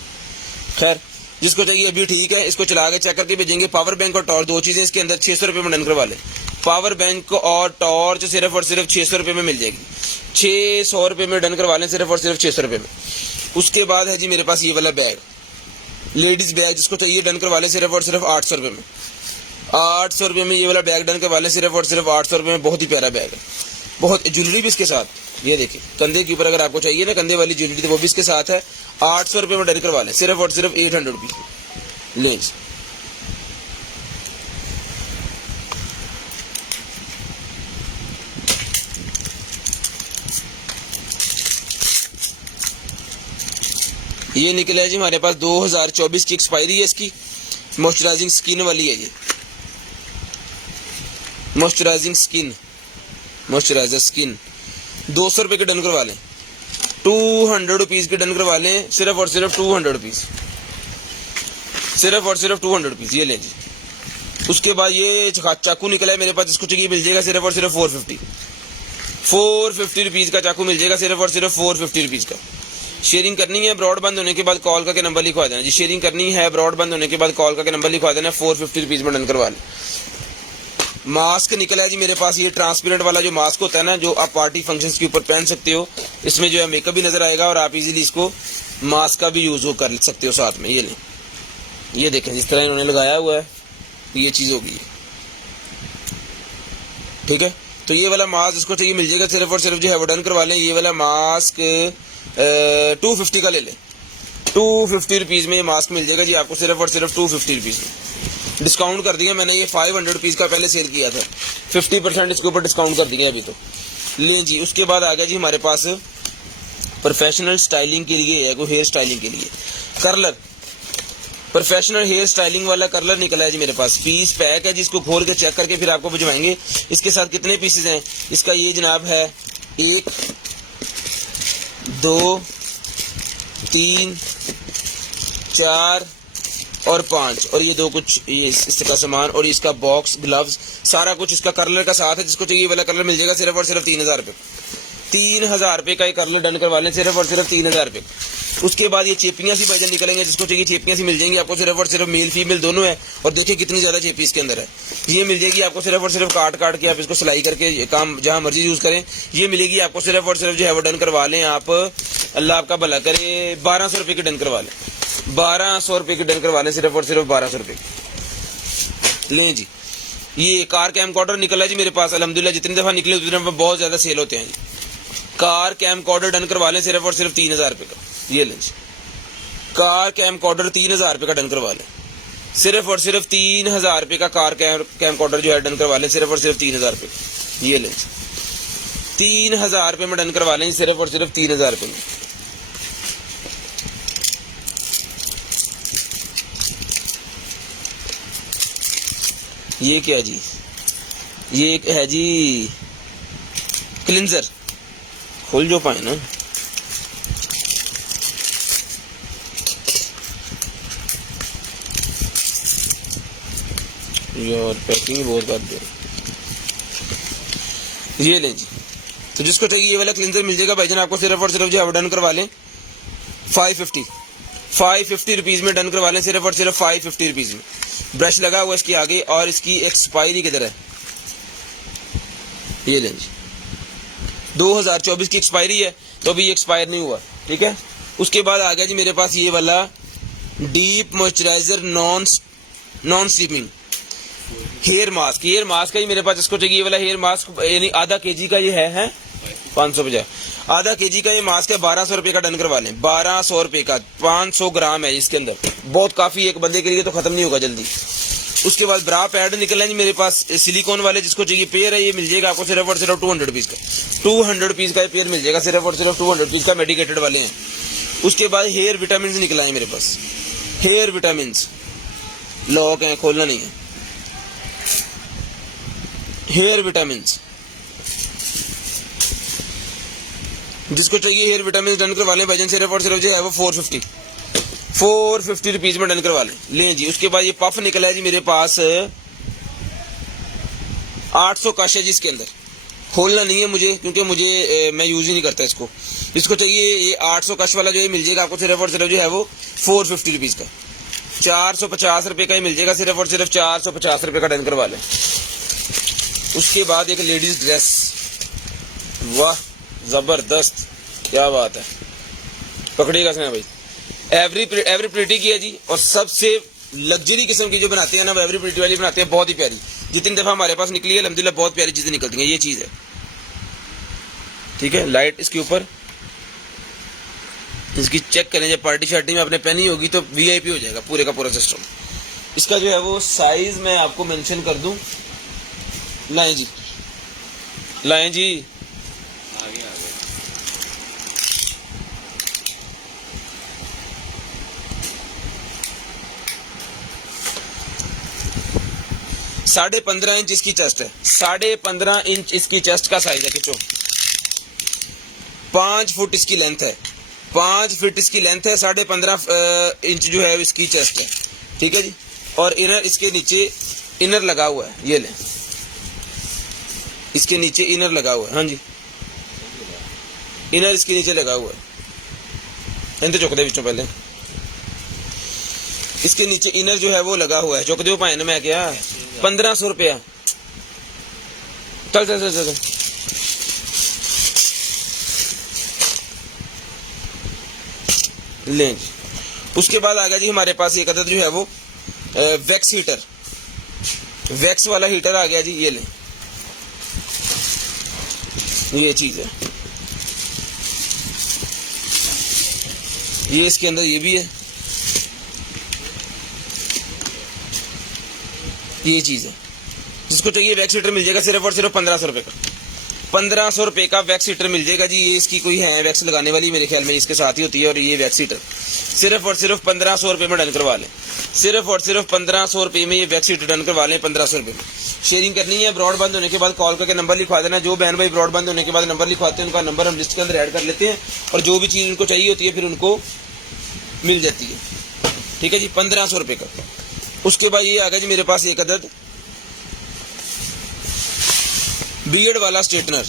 खैर जिसको चाहिए अभी ठीक है, इसको चला के चेक करके भेजेंगे। पावर बैंक और टॉर्च दो चीज़ें इसके अंदर 600 रुपये में डन करवा लें। पावर बैंक और टॉर्च सिर्फ और सिर्फ 600 रुपये में मिल जाएगी। 600 रुपये में डन करवा लें, सिर्फ और सिर्फ 600 रुपये में। उसके बाद है जी मेरे पास ये वाला बैग, लेडीज़ बैग, जिसको चाहिए डन करवा लें सिर्फ और सिर्फ 800 रुपये में। 800 रुपये में ये वाला बैग डन करवा लें, सिर्फ और सिर्फ 800 रुपये में। बहुत ही प्यारा बैग है, बहुत ज्वेलरी भी इसके साथ, ये देखिए कंधे के ऊपर अगर आपको चाहिए ना कंधे वाली ज्वेलरी तो वो भी इसके साथ है। 800 रुपये में डन करवा लें, सिर्फ और सिर्फ 800 रुपीज़ लेंज। ये निकला है जी हमारे पास 2024 की एक्सपायरी है इसकी। मॉइस्चराइजिंग स्किन वाली है ये, मॉइस्चराइजिंग स्किन, मॉइस्चराइजर स्किन। 200 रुपये के डन करवा लें, 200 रुपीज़ के डन करवा लें, सिर्फ और सिर्फ 200 रुपीज़, सिर्फ और सिर्फ 200 रुपीज़ ये लें जी। उसके बाद ये चाकू निकला है मेरे पास, जिसको चाहिए मिल जाएगा सिर्फ और सिर्फ 450 रुपीज़ का चाकू मिल जाएगा, सिर्फ और सिर्फ 450 रुपीज़ का। शेयरिंग करनी है, ब्रॉड बंद होने के बाद कॉल करके नंबर लिखवा देना जी। शेयरिंग करनी है, ब्रॉड बंद होने के बाद कॉल करके नंबर लिखवा देना। 450 रुपीज़ में डन करवा लें। मास्क निकला है जी मेरे पास, ये ट्रांसपेरेंट वाला जो मास्क होता है ना, जो आप पार्टी फंक्शंस के ऊपर पहन सकते हो। इसमें जो है मेकअप भी नजर आएगा और आप इजीली इसको मास्क का भी यूज कर सकते हो साथ में। ये लें, ये देखें जिस तरह इन्होंने लगाया हुआ है, ये चीज होगी, ठीक है। तो ये वाला मास्क जिसको चाहिए मिल जाएगा, सिर्फ और सिर्फ जो है वो डन करवा लें। ये वाला मास्क 250 का ले लें, 250 रुपीज़ में ये मास्क मिल जाएगा जी आपको, सिर्फ और सिर्फ 250 रुपीज़ में। डिस्काउंट कर दिया मैंने, ये 500 रुपीज़ का पहले सेल किया था, 50% इसके ऊपर डिस्काउंट कर दिया अभी तो। लें जी, उसके बाद आ गया जी हमारे पास प्रोफेशनल स्टाइलिंग के लिए है, कोई हेयर स्टाइलिंग के लिए कर्लर, प्रोफेशनल हेयर स्टाइलिंग वाला कर्लर निकला है जी मेरे पास। पीस पैक है जिसको खोल के चेक करके फिर आपको भिजवाएंगे। इसके साथ कितने पीसेस हैं इसका, ये जनाब है 1 2 3 4 और 5, और ये 2 कुछ ये इसका सामान, और इसका बॉक्स, ग्लव्स, सारा कुछ इसका कर्लर का साथ है। जिसको चाहिए ये वाला कर्लर मिल जाएगा सिर्फ और सिर्फ 3000 रुपये। 3000 रुपये का ये कर्लर डन करवा लें, सिर्फ और सिर्फ 3000 रुपये। उसके बाद ये चेपियाँ सी भाईजान निकलेंगे, जिसको चाहिए चेपियाँ सी मिल जाएंगी आपको, सिर्फ और सिर्फ मेल फीमेल दोनों है। और देखिए कितनी ज़्यादा चेपी इसके अंदर है। ये मिल जाएगी आपको सिर्फ और सिर्फ काट काट के आप इसको सिलाई करके काम जहाँ मर्जी यूज़ करें, ये मिलेगी आपको सिर्फ और सिर्फ जो है वो डन करवा लें आप, अल्लाह आपका भला करे, 1200 रुपये की डन करवा लें, 1200 रुपये की डन करवा लें, सिर्फ और सिर्फ 1200 रुपये की। लें जी, ये कार कैमकॉर्डर निकला है जी मेरे पास, अल्हम्दुलिल्लाह जितनी दफ़ा निकले उतनी दफ़ा बहुत ज़्यादा सेल होते हैं। कार कैमकॉर्डर डन करवा लें, सिर्फ और सिर्फ 3000 रुपये का। ये लें जी, कार कैमकॉर्डर 3000 रुपये का डन करवा लें, सिर्फ और सिर्फ 3000 रुपये का कार कैमकॉर्डर जो है डन करवा लें, सिर्फ और सिर्फ 3000 रुपये। ये लें 3000 रुपये में डन करवा लें, सिर्फ और सिर्फ 3000 रुपये में। ये क्या जी, ये एक है जी क्लिंजर, खोल जो पाए ना, यार पैकिंग बहुत कर दे। ये लें जी, तो जिसको चाहिए ये वाला क्लिंजर मिल जाएगा भाईजान आपको, सिर्फ और सिर्फ जो है डन करवा लें 550 रुपीज़ में डन करवा लें, सिर्फ और सिर्फ 550 रुपीज़ में। ब्रश लगा हुआ इसके आगे, और इसकी एक्सपायरी किधर है, ये लें जी, 2024 की एक्सपायरी है, तो अभी एक्सपायर नहीं हुआ, ठीक है। उसके बाद आ गया जी मेरे पास ये वाला deep moisturiser non steaming hair mask. Hair mask है जी मेरे पास, जिसको चाहिए ये वाला हेयर मास्क, यानी आधा केजी का ये है 550, आधा केजी का ये मास्क है, 1200 रुपये का डन करवा लें, 1200 रुपये का, 500 ग्राम है इसके अंदर, बहुत काफ़ी, एक बंदे के लिए तो ख़त्म नहीं होगा जल्दी। उसके बाद ब्रा पैड निकल है जी मेरे पास सिलिकॉन वाले, जिसको चाहिए पेयर है, ये मिल जाएगा आपको सिर्फ और सिर्फ 200 रुपीज़ का, 200 रुपीज़ का ये पेयर मिल जाएगा, सिर्फ और सिर्फ 200 रुपीज़ का, मेडिकेटेड वाले हैं। उसके बाद हेयर विटामिन निकला है मेरे पास, हेयर विटामिन लॉक है, खोलना नहीं है, हेयर विटामिन, जिसको चाहिए हेयर विटामिन डन करवा लें भाईजान, सिर्फ और सिर्फ जो है वो 450 रुपीज़ में डन करवा लें जी। उसके बाद ये पफ निकला है जी मेरे पास 800 कश है जी, इसके अंदर खोलना नहीं है मुझे, क्योंकि मुझे मैं यूज ही नहीं करता इसको। इसको चाहिए ये 800 कश वाला जो है मिल जाएगा आपको, सिर्फ और सिर्फ जो है वो 450 रुपीज़ का, 450 रुपये का ही मिल जाएगा, सिर्फ और सिर्फ 450 रुपये का डन करवा लें। उसके बाद एक लेडीज ड्रेस, वाह जबरदस्त, क्या बात है, पकड़ेगा इसमें भाई, एवरी प्रिटी की है जी, और सबसे लग्जरी किस्म की जो बनाते हैं ना, वो एवरी प्रिटी वाली बनाते हैं, बहुत ही प्यारी, जितनी दफा हमारे पास निकली है अल्हम्दुलिल्लाह बहुत प्यारी चीजें निकलती हैं। ये चीज है, ठीक है, लाइट इसके ऊपर, इसकी चेक करें, जब पार्टी शार्टी में आपने पहनी होगी तो VIP हो जाएगा पूरे का पूरा सिस्टम। इसका जो है वो साइज मैं आपको मेंशन कर दूं, लाएं जी, लाएं जी, आगे 15.5 इंच इसकी चेस्ट है, 15.5 इंच इसकी चेस्ट का साइज है, खिंचो, 5 फुट इसकी लेंथ है, 5 फीट इसकी लेंथ है, 15.5 इंच जो है इसकी चेस्ट है, ठीक है जी। और इनर इसके नीचे इनर लगा हुआ है, ये लें, इसके नीचे इनर लगा हुआ है, हाँ जी, इनर इसके नीचे लगा हुआ है, इनते चुक दे बिचों पहले, इसके नीचे इनर जो है वो लगा हुआ है, चुक दो पाए ना, मैं क्या 1500 रुपया, चल चल चल चल, लें। उसके बाद आ गया जी हमारे पास एक अदद जो है वो वैक्स हीटर, वैक्स वाला हीटर आ गया जी, ये लें, ये चीज है, ये इसके अंदर ये भी है, ये चीज है। जिसको चाहिए वैक्स हीटर मिल जाएगा सिर्फ और सिर्फ 1500 रुपए का। 1500 रुपए का वैक्स हीटर मिल जाएगा जी। ये इसकी कोई है वैक्स लगाने वाली, मेरे ख्याल में इसके साथ ही होती है। और ये वैक्स हीटर सिर्फ और सिर्फ 1500 रुपए में डन करवा लें। सिर्फ और सिर्फ 1500 रुपए में ये वैक्स हीटर डन करवा लें, 1500 रुपए में। शेयरिंग करनी है, ब्रॉड बंद होने के बाद कॉल करके नंबर लिखवा देना। जो बहन भाई ब्रॉड बंद होने के बाद नंबर लिखवाते हैं उनका नंबर हम लिस्ट के अंदर ऐड कर लेते हैं, और जो भी चीज उनको चाहिए होती है फिर उनको मिल जाती है। ठीक है जी, 1500 रुपए का। उसके बाद ये आ गया जी मेरे पास एक अदद बियर्ड वाला स्ट्रेटनर।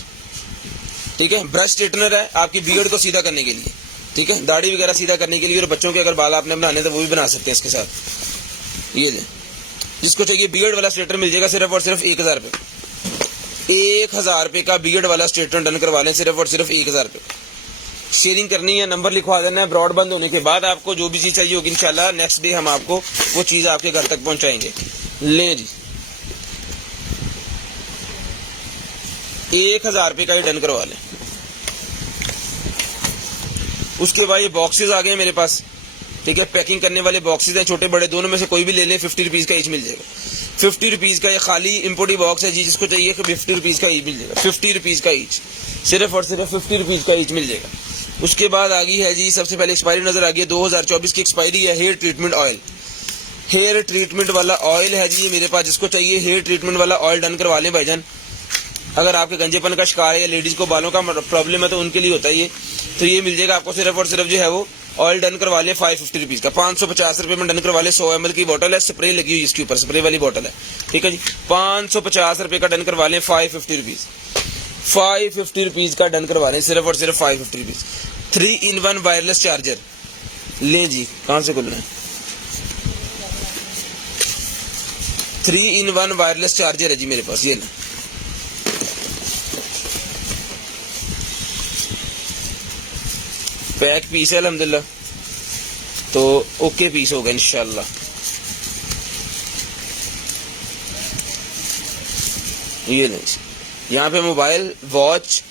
ठीक है, ब्रश स्ट्रेटनर है आपकी बियर्ड को सीधा करने के लिए। ठीक है, दाढ़ी वगैरह सीधा करने के लिए, और बच्चों के अगर बाल आपने बनाने तो वो भी बना सकते हैं इसके साथ। ये ले, जिसको चाहिए बियर्ड वाला स्ट्रेटनर मिल जाएगा सिर्फ और सिर्फ 1000 रुपए। 1000 रुपए का बियर्ड वाला स्ट्रेटनर डन करवा लें, सिर्फ और सिर्फ 1000 रुपए। शेयरिंग करनी है, नंबर लिखवा देना है। ब्रॉड बंद होने के बाद आपको जो भी चीज चाहिए होगी इंशाल्लाह नेक्स्ट डे हम आपको वो चीज आपके घर तक पहुंचाएंगे। ले जी, 1000 रुपए का ये डन करवा लें। उसके बाद ये बॉक्सेस आ गए मेरे पास। ठीक है, पैकिंग करने वाले बॉक्सेस हैं, छोटे बड़े दोनों में से कोई भी ले लें। 50 रुपीज का ईच मिल जाएगा। 50 रुपीज का ये खाली इम्पोर्टेड बॉक्स है जी। जिसको चाहिए 50 रुपीज का ईच मिल जाएगा। 50 रुपीज का ईच, सिर्फ और सिर्फ 50 रुपीज का ईच मिल जाएगा। उसके बाद आ गई है जी, सबसे पहले एक्सपायरी नजर आ गई है, 2024 की एक्सपायरी है। Hair treatment oil, hair treatment वाला ऑयल है जी ये मेरे पास। जिसको चाहिए हेयर ट्रीटमेंट वाला ऑयल डन करवा लें भाईजान। अगर आपके गंजेपन का शिकार है या लेडीज को बालों का प्रॉब्लम है तो उनके लिए होता है ये। तो ये मिल जाएगा आपको सिर्फ और सिर्फ जो है वो ऑयल डन करवा ले 550 रुपीज का। 550 रुपए में डन करवा ले। 100 ml की बोतल है, स्प्रे लगी हुई इसके ऊपर, स्प्रे वाली बोतल है। ठीक है जी, 550 रुपए का डन करवा ले। 550 रुपीज, 550 रुपीज का डन करवा लें, सिर्फ और सिर्फ 550 रुपीज। 3-in-1 वायरलेस चार्जर ले जी, कहां से खुलना है? 3-in-1 वायरलेस चार्जर है जी मेरे पास, ये ले। पैक पीस है अल्हम्दुलिल्लाह, तो ओके पीस होगा इंशाल्लाह। ये ले, यहाँ पे मोबाइल, वॉच,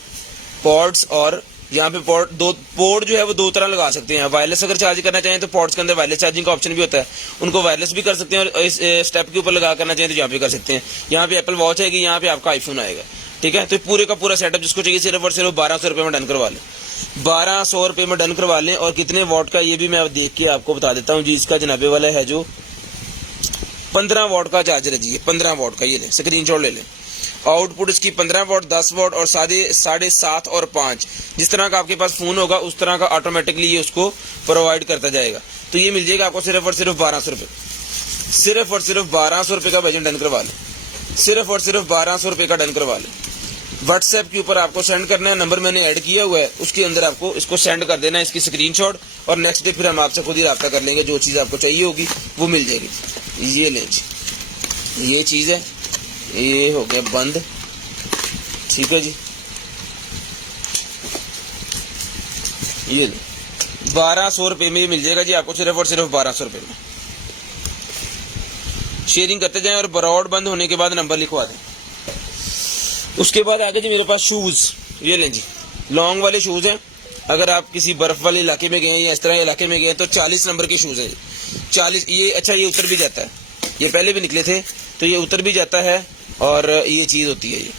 पॉड्स, और यहाँ पे पोर्ट जो है वो दो तरह लगा सकते हैं। वायरलेस अगर चार्ज करना चाहें तो पोर्ट्स के अंदर वायरलेस चार्जिंग का ऑप्शन भी होता है, उनको वायरलेस भी कर सकते हैं। और इस स्टेप के ऊपर लगा करना चाहें तो यहाँ पे कर सकते हैं। यहाँ पे एप्पल वॉच आएगी, यहाँ पे आपका आईफोन आएगा। ठीक है, तो पूरे का पूरा सेटअप जिसको चाहिए सिर्फ और सिर्फ 1200 रुपए में डन करवा लें। 1200 रुपए में डन करवा लें। और कितने वॉट का ये भी मैं देख के आपको बता देता हूँ जी। इसका जनाबे वाला है जो 15 वॉट का चार्जर है जी, ये 15 वॉट का। ये लें, स्क्रीनशॉट ले लें। आउटपुट इसकी 15 वॉट, 10 वॉट और 7.5 और 5, जिस तरह का आपके पास फोन होगा उस तरह का ऑटोमेटिकली ये उसको प्रोवाइड करता जाएगा। तो ये मिल जाएगा आपको सिर्फ और सिर्फ 1200 रुपए। सिर्फ और सिर्फ 1200 रुपए का बजट डन करवा लें, सिर्फ और सिर्फ 1200 रुपए का डन करवा लें। व्हाट्सएप के ऊपर आपको सेंड करना है, नंबर मैंने ऐड किया हुआ है, उसके अंदर आपको इसको सेंड कर देना है, इसकी स्क्रीनशॉट। और नेक्स्ट डे फिर हम आपसे खुद ही रब्ता कर लेंगे, जो चीज़ आपको चाहिए होगी वो मिल जाएगी। ये लें जी, ये चीज़ है, ये हो गया बंद। ठीक है जी, ये ले 1200 रुपए में ये मिल जाएगा जी आपको, सिर्फ और सिर्फ 1200 रुपए में। शेयरिंग करते जाएं और ब्रॉड बंद होने के बाद नंबर लिखवा दें। उसके बाद आगे जी मेरे पास शूज, ये लें जी, लॉन्ग वाले शूज हैं। अगर आप किसी बर्फ वाले इलाके में गए हैं या इस तरह इलाके में गए तो 40 नंबर के शूज हैं। 40, ये अच्छा, ये उतर भी जाता है, ये पहले भी निकले थे तो ये उतर भी जाता है और ये चीज होती है ये।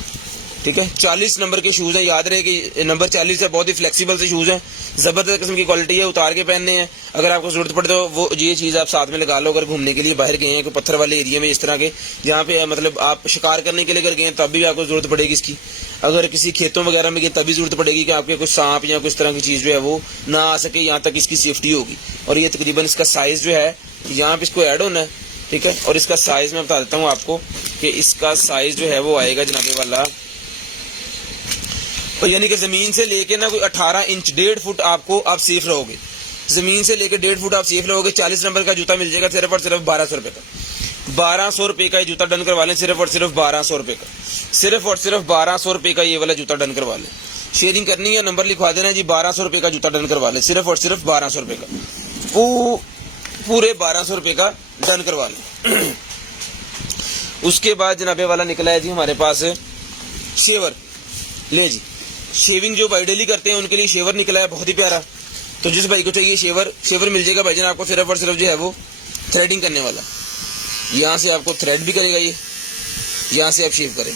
ठीक है, 40 नंबर के शूज हैं। याद रहे कि नंबर 40 है, बहुत ही फ्लेक्सिबल से शूज हैं, जबरदस्त किस्म की क्वालिटी है, उतार के पहनने हैं। अगर आपको जरूरत पड़े तो वो ये चीज आप साथ में लगा लो। अगर घूमने के लिए बाहर गए हैं कोई पत्थर वाले एरिया में, इस तरह के जहाँ पे मतलब आप शिकार करने के लिए अगर गए हैं तब भी आपको जरूरत पड़ेगी इसकी। अगर किसी खेतों वगैरह में गए तभी जरूरत पड़ेगी कि आपके कुछ सांप या कुछ तरह की चीज जो है वो ना आ सके, यहाँ तक इसकी सेफ्टी होगी। और ये तकरीबन इसका साइज जो है यहाँ पे इसको ऐड होना है। ठीक है, और इसका साइज मैं बता देता हूँ आपको कि इसका साइज जो है वो आएगा जनाबे वाला, यानी कि जमीन से लेके ना कोई 18 इंच, 1.5 फुट आपको आप सेफ रहोगे। जमीन से लेके 1.5 फुट आप सेफ रहोगे। 40 नंबर का जूता मिल जाएगा सिर्फ और सिर्फ 1200 रुपए का। 1200 रुपए का ये जूता डन करवा लें, सिर्फ और सिर्फ 1200 रुपए का। सिर्फ और सिर्फ 1200 रुपए का ये वाला जूता डन करवा लें। शेयरिंग करनी है, नंबर लिखवा देना जी, 1200 रुपए का जूता डन करवा लें, सिर्फ और सिर्फ 1200 रुपए का। पूरे 1200 रुपए का डन करवा लें। उसके बाद जनाबे वाला निकला है जी हमारे पास शेवर, ले जी, शेविंग जो बाइडेली करते हैं उनके लिए शेवर निकला है, बहुत ही प्यारा। तो जिस भाई को चाहिए शेवर, शेवर मिल जाएगा भाईजान आपको सिर्फ और सिर्फ जो है वो थ्रेडिंग करने वाला। यहाँ से आपको थ्रेड भी करेगा, ये यहाँ से आप शेव करें,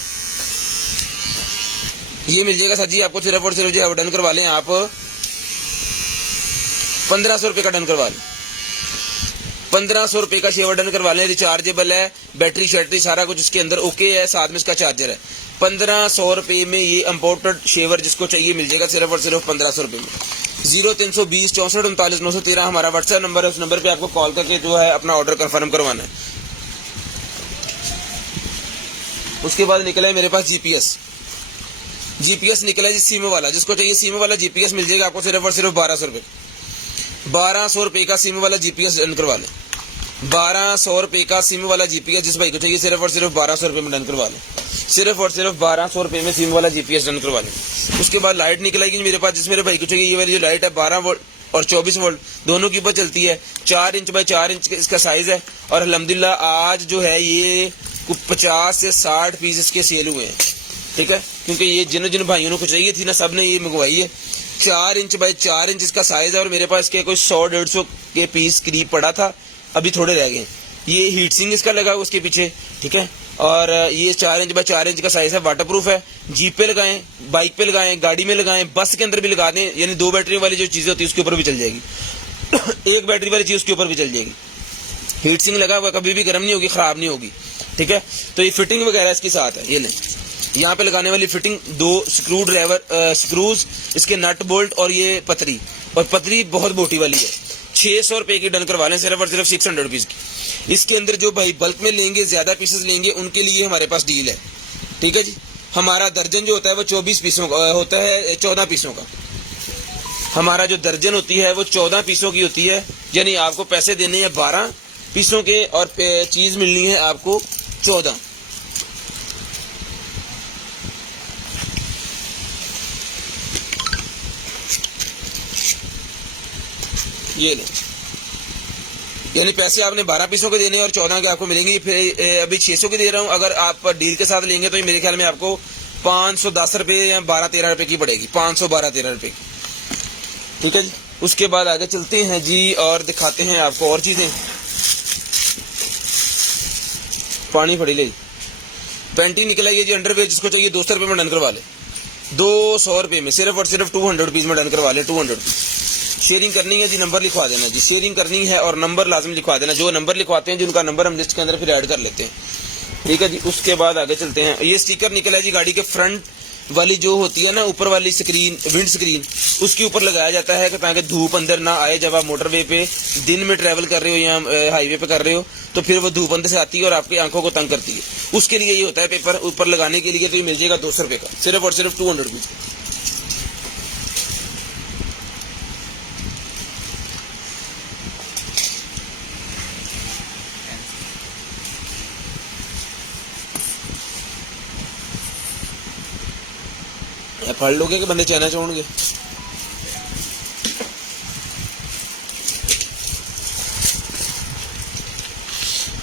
ये मिल जाएगा सर जी आपको सिर्फ और सिर्फ जो है डन करवा लें आप 1500 रुपये का डन करवा लें। 1500 रुपये का शेवर डन करवा लें। रिचार्जेबल है, बैटरी शैटरी सारा कुछ इसके अंदर ओके है, साथ में इसका चार्जर है। 1500 रुपये में ये इम्पोर्टेड शेवर जिसको चाहिए मिल जाएगा सिर्फ और सिर्फ 1500 रुपये में। 0320 64 39 913 हमारा व्हाट्सएप नंबर है, उस नंबर पे आपको कॉल करके जो है अपना ऑर्डर कंफर्म करवाना है। उसके बाद निकला है मेरे पास जीपीएस निकला है जी सिम वाला। जिसको चाहिए सिम वाला जीपीएस मिल जाएगा आपको सिर्फ और सिर्फ 1200 रुपये। 1200 रुपये का सिम वाला जीपीएस डन करवा लें। 1200 रुपये का सिम वाला जीपीएस जिस भाई को चाहिए सिर्फ और सिर्फ 1200 रुपये में डन करवा लें। सिर्फ और सिर्फ 1200 रुपये में सिम वाला जीपीएस डन करवा लें। उसके बाद लाइट निकलेगी मेरे पास, जिस मेरे भाई को चाहिए ये वाली जो लाइट है 12 वोल्ट और 24 वोल्ट दोनों के ऊपर चलती है। 4 इंच बाय 4 इंच इसका साइज है और अल्हम्दुलिल्लाह आज जो है ये 50 से 60 पीस इसके सेल हुए हैं। ठीक है, क्योंकि ये जिन भाइयों को चाहिए थी ना सब ने ये मंगवाई है। 4 इंच बाय 4 इंच इसका साइज है और मेरे पास के कोई 100-150 के पीस करीब पड़ा था, अभी थोड़े रह गए। ये हीट सिंग इसका लगा उसके पीछे, ठीक है, और ये 4 इंच बाय 4 इंच का साइज है, वाटरप्रूफ है। जीप पे लगाएं, बाइक पे लगाएं, गाड़ी में लगाएं, बस के अंदर भी लगा दें, यानी 2 बैटरी वाली जो चीजें होती है उसके ऊपर भी चल जाएगी। 1 बैटरी वाली चीज उसके ऊपर भी चल जाएगी। हीट सिंग लगा हुआ, कभी भी गर्म नहीं होगी, खराब नहीं होगी। ठीक है, तो ये फिटिंग वगैरह इसके साथ है। ये लें, यहाँ पे लगाने वाली फिटिंग 2 स्क्रू ड्राइवर स्क्रूज, इसके नट बोल्ट और ये पतरी, और पतरी बहुत मोटी वाली है। 600 रुपये की डन करवा लें सिर्फ और सिर्फ 600 रुपीज की। इसके अंदर जो भाई बल्क में लेंगे, ज्यादा पीसेस लेंगे, उनके लिए हमारे पास डील है। ठीक है जी, हमारा दर्जन जो होता है वो 24 पीसों का होता है, 14 पीसों का। हमारा जो दर्जन होती है वो 14 पीसों की होती है, यानी आपको पैसे देने हैं 12 पीसों के और चीज मिलनी है आपको 14। ये लें, यानी पैसे आपने 12 पीसों के देने और 14 के आपको मिलेंगे। फिर अभी 600 के दे रहा हूं, अगर आप डील के साथ लेंगे तो ये मेरे ख्याल में आपको 510 रुपये या 12-13 रुपये की पड़ेगी, 512-13 रुपये की। ठीक है जी, उसके बाद आगे चलते हैं जी और दिखाते हैं आपको और चीजें। पानी फड़ी ले, पैंटी निकला ये जी अंडरवेयर, जिसको चाहिए 200 रुपये में डन करवा ले। 200 रुपये में सिर्फ और सिर्फ 200 रुपीज में डन करवा ले। 200 रुपीज। शेयरिंग करनी है जी, नंबर लिखवा देना जी, शेयरिंग करनी है और नंबर लाजमी लिखवा देना। जो नंबर लिखवाते हैं जिनका नंबर हम लिस्ट के अंदर फिर ऐड कर लेते हैं। ठीक है जी, उसके बाद आगे चलते हैं। ये स्टिकर निकला है जी गाड़ी के फ्रंट वाली जो होती है ना, ऊपर वाली स्क्रीन, विंड स्क्रीन, उसके ऊपर लगाया जाता है ताकि धूप अंदर ना आए। जब आप मोटरवे पे दिन में ट्रैवल कर रहे हो या हाईवे पे कर रहे हो तो फिर वो धूप अंदर से आती है और आपकी आंखों को तंग करती है। उसके लिए ये होता है पेपर ऊपर लगाने के लिए। तो ये मिल जाएगा 200 रुपये का, सिर्फ और सिर्फ 200 रुपीज। पढ़ लोगे कि बंदे चाइना छोड़ेंगे।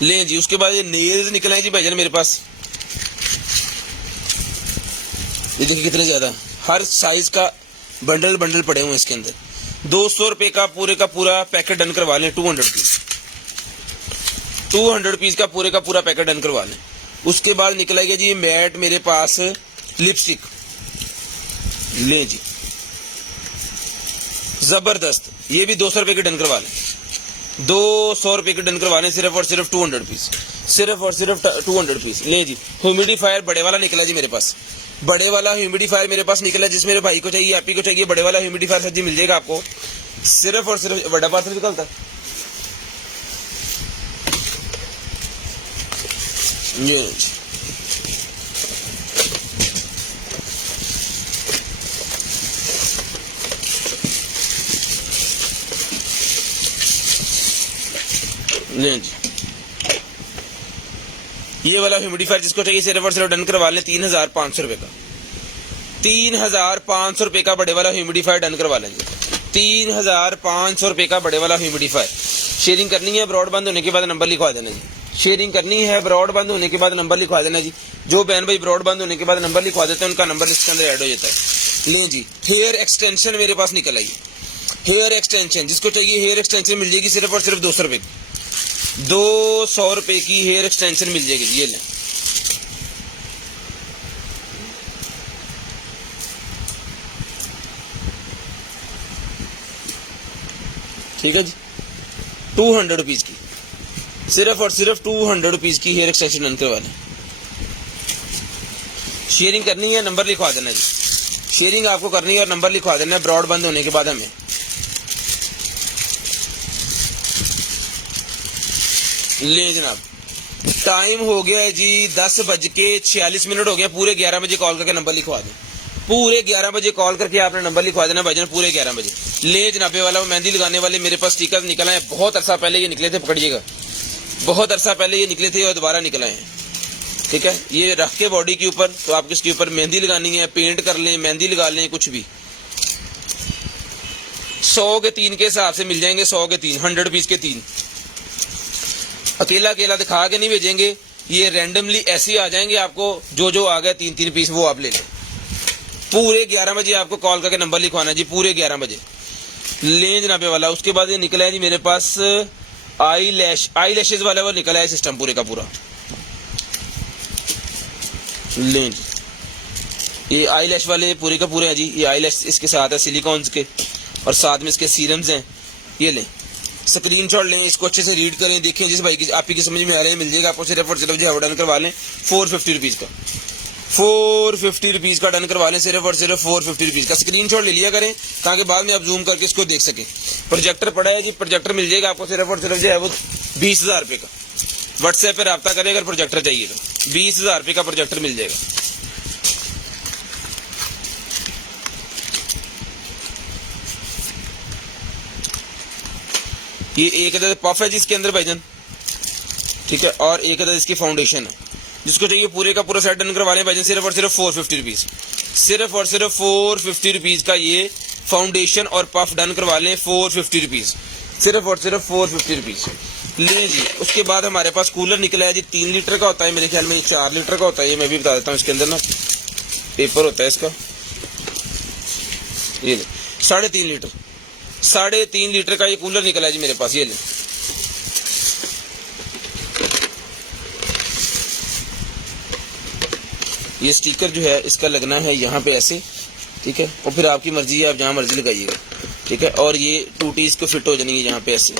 ले जी, उसके बाद ये नेल्स निकले हैं जी भाईजान मेरे पास। ये देखिए कितने ज्यादा, हर साइज का बंडल बंडल पड़े हुए हैं इसके अंदर। 200 रुपये का पूरा पैकेट डन करवा लें। 200 रुपीज, 200 रुपीज का पूरा पैकेट डन करवा लें। उसके बाद निकला गया जी मैट मेरे पास लिपस्टिक। ले जी, जबरदस्त, ये भी 200 रुपये की डन करवा लें। 200 रुपये की डन करवा लें सिर्फ और सिर्फ 200 रुपीज, सिर्फ और सिर्फ 200 रुपीज। ले जी, ह्यूमिडिफायर बड़े वाला निकला जी मेरे पास। बड़े वाला ह्यूमिडिफायर मेरे पास निकला, जिस मेरे भाई को चाहिए, आप ही को चाहिए बड़े वाला ह्यूमिडिफायर सर जी मिल जाएगा आपको सिर्फ और सिर्फ। बड़ा पार्सल निकलता है ये जी, ये वाला ह्यूमिडिफायर जिसको चाहिए सिर्फ और सिर्फ डन करवा लें 3500 रुपये का। 3500 रुपये का बड़े वाला ह्यूमिडिफायर डन करवा लेंगे। 3500 रुपये का बड़े वाला ह्यूमिडिफायर। शेयरिंग करनी है, ब्रॉडबैंड होने के बाद नंबर लिखवा देना जी। शेयरिंग करनी है, ब्रॉडबैंड होने के बाद नंबर लिखवा देना जी। जो बहन भाई ब्रॉडबैंड होने के बाद नंबर लिखवा देते हैं उनका नंबर लिस्ट के अंदर ऐड हो जाता है। लें जी, हेयर एक्सटेंशन मेरे पास निकल आई। हेयर एक्सटेंशन, जिसको चाहिए हेयर एक्सटेंशन मिल जाएगी सिर्फ और सिर्फ 200 रुपए की, 200 रुपए की हेयर एक्सटेंशन मिल जाएगी। ये लें, ठीक है जी, 200 रुपीज की, सिर्फ और सिर्फ 200 रुपीज की हेयर एक्सटेंशन डन करवा लें। शेयरिंग करनी है, नंबर लिखवा देना जी, शेयरिंग आपको करनी है और नंबर लिखवा देना है ब्रॉड बंद होने के बाद हमें। ले जनाब, टाइम हो गया है जी 10:46 हो गया, पूरे 11 बजे कॉल करके नंबर लिखवा दें, पूरे 11 बजे कॉल करके आपने नंबर लिखवा देना भाईजान, पूरे 11 बजे। ले जनाबे वाला, वो मेहंदी लगाने वाले मेरे पास स्टिकर निकल आए, बहुत अरसा पहले ये निकले थे, पकड़िएगा, बहुत अरसा पहले ये निकले थे और दोबारा निकल आए हैं, ठीक है। ये रख के बॉडी के ऊपर, तो आपको इसके ऊपर मेहंदी लगानी है, पेंट कर लें, मेहंदी लगा लें, कुछ भी। 100 के 3 के हिसाब से मिल जाएंगे, 100 के 3, 100 रुपीज के 3। अकेला अकेला दिखा के नहीं भेजेंगे, ये रैंडमली ऐसे ही आ जाएंगे आपको, जो आ गया 3-3 पीस वो आप ले लें। पूरे 11 बजे आपको कॉल करके नंबर लिखवाना जी, पूरे 11 बजे लें जनाबे वाला। उसके बाद ये निकला है जी मेरे पास आई लैशेज वाला, वो निकला है सिस्टम पूरे का पूरा। लें जी, ये आई लैश वाले पूरे का पूरे हैं जी, ये आई लैश इसके साथ है सिलिकॉन्स के, और साथ में इसके सीरम्स हैं। ये लें, स्क्रीनशॉट लें, इसको अच्छे से रीड करें, देखें जिस भाई की आपकी समझ में आ रहा है, मिल जाएगा आपको सिर्फ और सिर्फ जो डन करवा लें 450 रुपीज का, 450 रुपीज का डन करवा लें, सिर्फ और सिर्फ 450 रुपीज का। स्क्रीनशॉट ले लिया करें ताकि बाद में आप जूम करके इसको देख सकें। प्रोजेक्टर पड़ा है जी, प्रोजेक्टर मिल जाएगा आपको सिर्फ और सिर्फ जो है वो 20,000 रुपये का। व्हाट्सएप पर रब्ता करें अगर प्रोजेक्टर चाहिए तो, 20,000 रुपये का प्रोजेक्टर मिल जाएगा। ये एक अदद पफ है जी इसके अंदर भाईजान, ठीक है, और एक अदद इसकी फाउंडेशन है। जिसको चाहिए पूरे का पूरा सेट डन करवा लें भाईजान, सिर्फ और सिर्फ 450 रुपीज, सिर्फ और सिर्फ 450 रुपीज का ये फाउंडेशन और पफ डन करवा लें, 450 रुपीज, सिर्फ और सिर्फ 450 रुपीज ले जी। उसके बाद हमारे पास कूलर निकला है जी, 3 लीटर का होता है, मेरे ख्याल में 4 लीटर का होता है, ये मैं भी बता देता हूँ। इसके अंदर ना पेपर होता है इसका, ये 3.5 लीटर, 3.5 लीटर का ये कूलर निकला है जी मेरे पास। ये ले, ये स्टिकर जो है इसका लगना है यहाँ पे ऐसे, ठीक है, और फिर आपकी मर्जी है, आप जहाँ मर्जी लगाइएगा, ठीक है। और ये टूटी इसको फिट हो जाएंगी यहाँ पे ऐसे,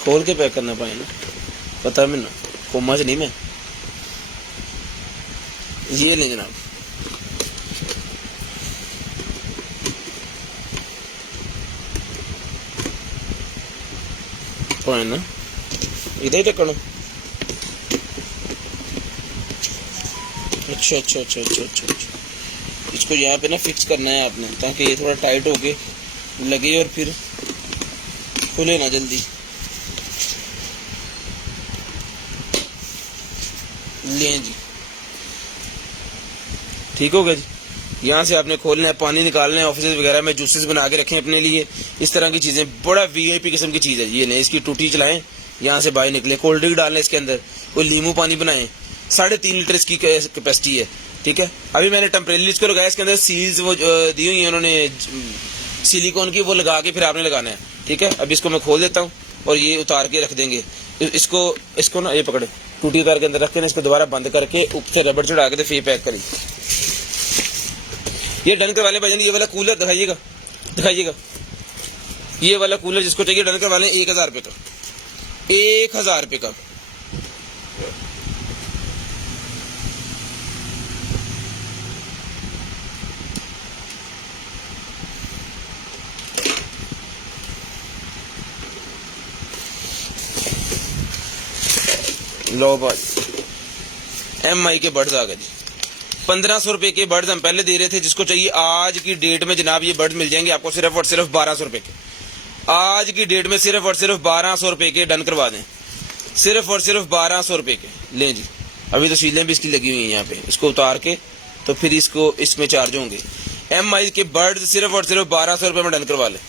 खोल के पैक करना पाए ना, पता है मैं ना, कोमा से नहीं मैं। ये लें जनाब, पाए ना, इधर ही टकना। अच्छा अच्छा अच्छा अच्छा अच्छा अच्छा, इसको यहाँ पे ना फिक्स करना है आपने, ताकि ये थोड़ा टाइट होके लगे और फिर खुले ना जल्दी। लें जी, ठीक हो गया जी। यहाँ से आपने खोलना है, पानी निकालना है, ऑफिस वगैरह में जूसेस बना के रखें अपने लिए, इस तरह की चीज़ें, बड़ा वीआईपी किस्म की चीज़ है ये नहीं। इसकी टूटी चलाएं, यहाँ से बाहर निकले, कोल्ड ड्रिंक डालें इसके अंदर, कोई नींबू पानी बनाएं। 3.5 लीटर इसकी कैपेसिटी है, ठीक है। अभी मैंने टेम्परेरी इसको लगाया, इसके अंदर सील्स वो दी हुई है उन्होंने सिलिकॉन की, वो लगा के फिर आपने लगाना है, ठीक है। अब इसको मैं खोल देता हूँ और ये उतार के रख देंगे। इसको ना ये पकड़े, टूटी उतार के अंदर रख के ना इसको दोबारा बंद करके ऊपर से रबड़ चढ़ा के फिर पैक करें। ये डन करवा लें भाईजान। ये वाला कूलर दिखाइएगा, ये वाला कूलर जिसको चाहिए डन करवा लें, 1,000 रुपये का, 1,000 रुपये का। लो भाई, MI के बर्ड्स आ गए जी, 1500 रुपए के बर्ड्स हम पहले दे रहे थे। जिसको चाहिए आज की डेट में जनाब ये बर्ड्स मिल जाएंगे आपको सिर्फ और सिर्फ 1200 रुपए के, आज की डेट में सिर्फ और सिर्फ 1200 रुपए के डन करवा दें, सिर्फ और सिर्फ 1200 रुपए के। लें जी, अभी तो सीलें भी इसकी लगी हुई हैं यहाँ पे, इसको उतार के तो फिर इसको इसमें चार्ज होंगे। MI के बर्ड्स सिर्फ और सिर्फ 1200 रुपए में डन करवा लें,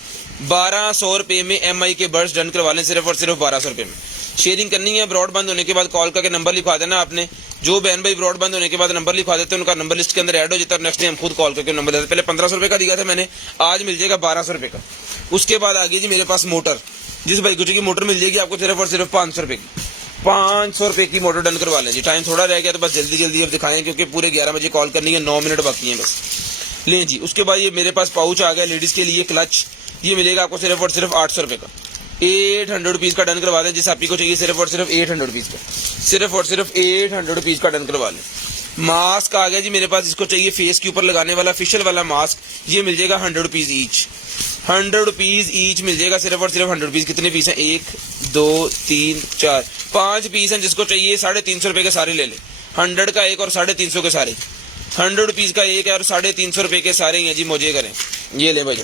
1200 रुपए में MI के बर्ड्स डन करवा लें, सिर्फ और सिर्फ 1200 रुपए में। शेयरिंग करनी है, ब्रॉड बंद होने के बाद कॉल करके नंबर लिखवा देना आपने। जो बहन भाई ब्रॉड बंद होने के बाद नंबर लिखवा देते हैं उनका नंबर लिस्ट के अंदर ऐड हो जाता है और नेक्स्ट डे हम खुद कॉल करके नंबर देते हैं। पहले 1500 रुपये का दिया था मैंने, आज मिल जाएगा 1200 रुपये का। उसके बाद आ गई जी मेरे पास मोटर, जिस भाई गुजरी की मोटर मिल जाएगी आपको सिर्फ और सिर्फ 500 रुपये की। 500 रुपये की मोटर डन करवा लें जी। टाइम थोड़ा रह गया तो बस जल्दी जल्दी अब दिखाएं क्योंकि पूरे 11 बजे कॉल करनी है, 9 मिनट बाकी हैं बस। लें जी, उसके बाद ये मेरे पास पाउच आ गया लेडीज के लिए क्लच, ये मिलेगा आपको सिर्फ और सिर्फ 800 रुपये का। 800 रुपीज़ का डन करवा दें जिस आपी को चाहिए, सिर्फ और सिर्फ 800 रुपीज़ का, सिर्फ और सिर्फ 800 रुपीज़ का डन करवा लें। मास्क आ गया जी मेरे पास, जिसको चाहिए फेस के ऊपर लगाने वाला फेशियल वाला मास्क, ये मिल जाएगा 100 रुपीज़ ईच। 100 रुपीज़ ईच मिल जाएगा सिर्फ और सिर्फ 100 रुपीज़। कितने पीस हैं? 1 2 3 4 5 पीस हैं। जिसको चाहिए 350 रुपये के सारे ले लें। 100 का एक और 350 के सारे, 100 रुपीज़ का एक है और 350 रुपये के सारे हैं जी। मौजे करें, ये ले भाई।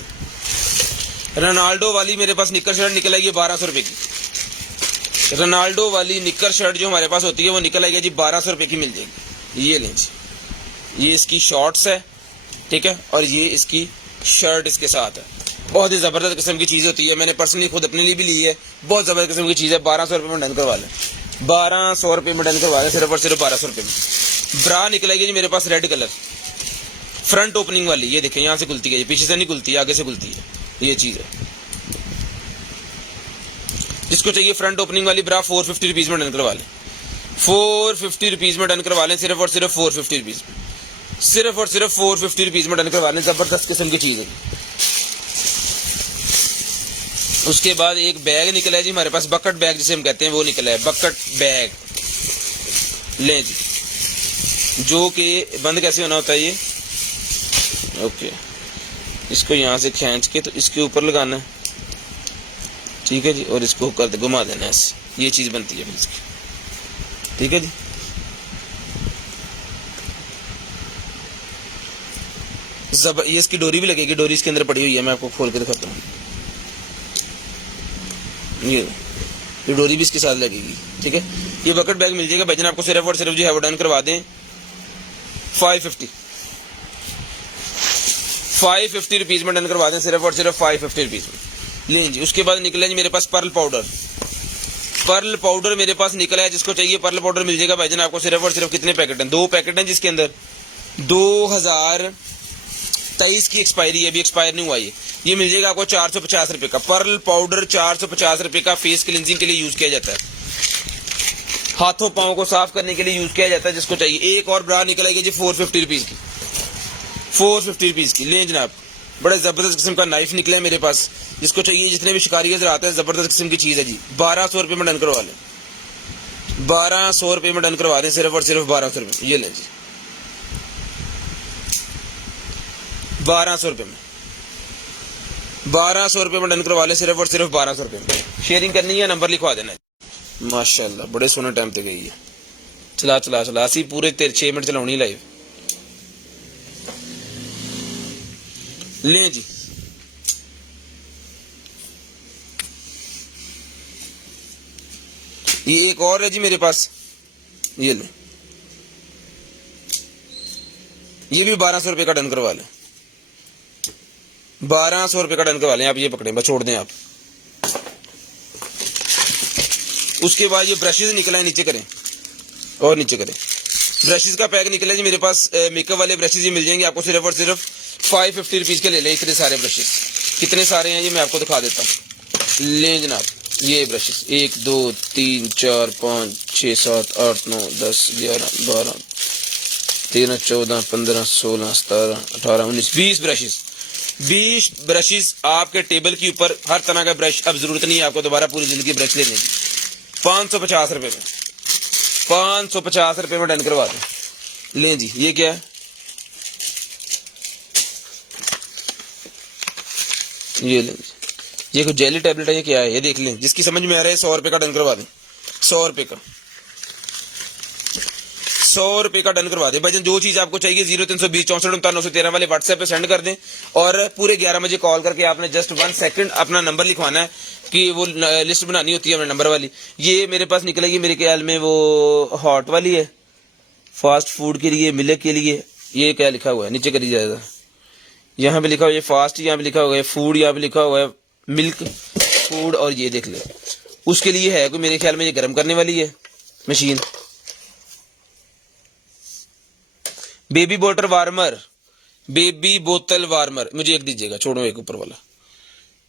रोनाल्डो वाली मेरे पास निक्कर शर्ट निकल आएगी 1200 रुपये की। रोनाल्डो वाली निक्कर शर्ट जो हमारे पास होती है वो निकल आएगी जी 1200 रुपये की मिल जाएगी। ये लें जी, ये इसकी शॉर्ट्स है, ठीक है, और ये इसकी शर्ट इसके साथ है। बहुत ही ज़बरदस्त किस्म की चीज़ होती है, मैंने पर्सनली खुद अपने लिए भी ली है। बहुत ज़बरदस्त किस्म की चीज़ है। 1200 रुपये में डन करवा लें, 1200 रुपये में डन करवा लें, सिर्फ और सिर्फ 1200 रुपये में। ब्रा निकलेगी जी मेरे पास रेड कलर, फ्रंट ओपनिंग वाली, ये देखें यहाँ से खुलती है, ये पीछे से नहीं खुलती है, आगे से खुलती है, ये चीज़ है। जिसको चाहिए फ्रंट ओपनिंग वाली ब्रा 450 रुपीज़ में डन करवा लें, 450 रुपीज़ में डन करवा लें, सिर्फ और सिर्फ 450 रुपीज़ में, सिर्फ और सिर्फ 450 रुपीज़ में डन करवा लें। ज़बरदस्त किस्म की चीज़ है। उसके बाद एक बैग निकला है जी हमारे पास, बकेट बैग जिसे हम कहते हैं, वो निकला है बकेट बैग। लें जी, जो कि बंद कैसे होना होता है ये, ओके, इसको यहाँ से खींच के तो इसके ऊपर लगाना है, ठीक है जी, और इसको कर घुमा देना है, ऐसे ये चीज़ बनती है इसकी, ठीक है जी। ये इसकी डोरी भी लगेगी, डोरी इसके अंदर पड़ी हुई है, मैं आपको खोल के दिखाता हूँ। ये डोरी भी इसके साथ लगेगी, ठीक है। ये बकेट बैग मिल जाएगा भाईजान आपको सिर्फ और सिर्फ जो है वो डन करवा दें 550 रुपीज़ में डन करवा दें, सिर्फ और सिर्फ 550 रुपीज़ में। लें जी, उसके बाद निकला जी मेरे पास पर्ल पाउडर। पर्ल पाउडर मेरे पास निकला है, जिसको चाहिए पर्ल पाउडर मिल जाएगा भाईजान आपको सिर्फ और सिर्फ कितने पैकेट हैं? 2 पैकेट हैं, जिसके अंदर 2023 की एक्सपायरी है, अभी एक्सपायर नहीं हुआ ये मिल जाएगा आपको 450 रुपये का। पर्ल पाउडर 450 रुपये का, फेस क्लिनजिंग के लिए यूज किया जाता है, हाथों पाँव को साफ करने के लिए यूज किया जाता है। जिसको चाहिए एक और ब्रा निकलेगी जी 450 रुपीज़ की, 450 रुपीज़ की। लें जनाब, बड़े ज़बरदस्त किस्म का नाइफ निकला है मेरे पास, जिसको चाहिए, जितने भी शिकारी नजर आते हैं, ज़बरदस्त किस्म की चीज़ है जी। 1200 रुपये में डन करवा लें, 1200 रुपये में डन करवा दें, सिर्फ और सिर्फ 1200 रुपये। ये लें जी, 1200 रुपये में, 1200 रुपये में डन करवा लें, सिर्फ और सिर्फ 1200 रुपये में। शेयरिंग करनी है, नंबर लिखवा देना है। माशाल्लाह, बड़े सोने टाइम पे गई है। चला चला चला असी पूरे 6 मिनट चलानी लाइव। लें जी, ये एक और है जी मेरे पास, ये लें, ये भी 1200 रुपये का डन करवा लें, 1200 रुपये का डन करवा लें। आप ये पकड़ें, बस छोड़ दें आप। उसके बाद ये ब्रशेज निकला है, नीचे करें और नीचे करें। ब्रशेज का पैक निकला है जी मेरे पास, मेकअप वाले ब्रशेज ये मिल जाएंगे आपको सिर्फ और सिर्फ 550 रुपीज़ के ले लें। इतने सारे ब्रशेज, कितने सारे हैं ये मैं आपको दिखा देता हूँ। लें जनाब, ये ब्रशेज 1 2 3 4 5 6 7 8 9 10 11 12 13 14 15 16 17 18 19 20 ब्रशेज, 20 ब्रशेज आपके टेबल के ऊपर। हर तरह का ब्रश, अब जरूरत नहीं है आपको दोबारा पूरी जिंदगी ब्रश लेने की। 550 रुपये में, 550 रुपये में डन करवा दें। लें जी, ये क्या है? ये लें जी, ये कोई जेली टैबलेट है, ये क्या है ये देख लें। जिसकी समझ में आ रहा है 100 रुपये का डन करवा दें, 100 रुपये का, 100 रुपये का डन करवा दें भाईजान। जो चीज़ आपको चाहिए 0320 64 49 913 वाले व्हाट्सएप पे सेंड कर दें, और पूरे 11 बजे कॉल करके आपने जस्ट 1 सेकंड अपना नंबर लिखवाना है कि वो लिस्ट बनानी होती है अपने नंबर वाली। ये मेरे पास निकलेगी मेरे ख्याल में वो हॉट वाली है, फास्ट फूड के लिए, मिल्क के लिए। ये क्या लिखा हुआ है, नीचे करी जाएगा, यहाँ पे लिखा हुआ है फास्ट, यहाँ पे लिखा हुआ है फूड, यहाँ पे लिखा हुआ है मिल्क फूड, और ये देख ले उसके लिए है कोई, मेरे ख्याल में ये गर्म करने वाली है मशीन। बेबी बोतल वार्मर, बेबी बोतल वार्मर, मुझे एक दीजिएगा, छोड़ो एक ऊपर वाला,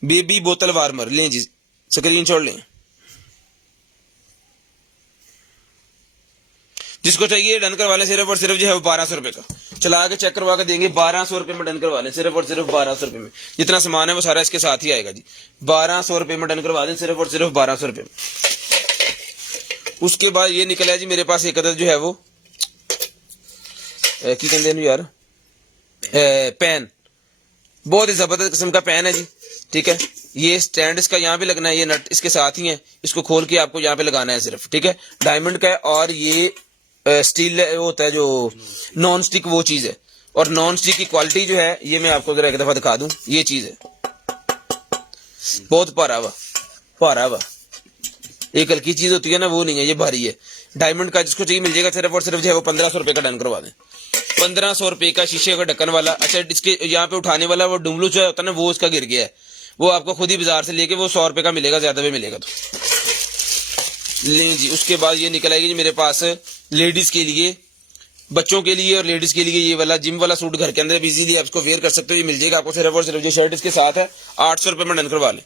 बेबी बोतल वार्मर लें जी, स्क्रीनशॉट लें। जिसको चाहिए डन करवा लें, सिर्फ और सिर्फ जो है वो 1200 रुपए का चला के चेक करवा के देंगे, 1200 रुपए में डन करवा लें, सिर्फ और सिर्फ 1200 रुपए में। जितना सामान है वो सारा इसके साथ ही आएगा जी, 1200 रुपए में डन करवा दें, सिर्फ और सिर्फ 1200 रुपए में। उसके बाद ये निकला है जी मेरे पास एक अदद जो है वो की कहते हैं यार, पेन, बहुत ही जबरदस्त किस्म का पेन है जी, ठीक है। ये स्टैंड इसका यहाँ पे लगना है, ये नट इसके साथ ही है, इसको खोल के आपको यहाँ पे लगाना है सिर्फ, ठीक है। डायमंड का है और ये स्टील होता है जो नॉन स्टिक, वो चीज है। और नॉन स्टिक की क्वालिटी जो है ये मैं आपको जरा एक दफा दिखा दूं, ये चीज है बहुत भारा हुआ, एक हल्की चीज होती है ना वो नहीं है, ये भारी है। डायमंड का जिसको चाहिए मिल जाएगा, सिर्फ और सिर्फ जो है वो 1500 रुपए का डन करवा दें, 1500 रुपए का शीशे का ढक्कन वाला। अच्छा, इसके यहाँ पे उठाने वाला वो डुमलू जो होता है ना, वो उसका गिर गया है, वो आपको खुद ही बाजार से लेके वो 100 रुपए का मिलेगा, ज्यादा भी मिलेगा तो लें जी। उसके बाद ये निकल आएगी जी मेरे पास लेडीज के लिए, बच्चों के लिए और लेडीज के लिए, ये वाला जिम वाला सूट घर के अंदर इजीली आप इसको वेयर कर सकते हो, ये मिल जाएगा आपको सिर्फ और सिर्फ, जो शर्ट इसके साथ है 800 रुपए में डन करवा लें,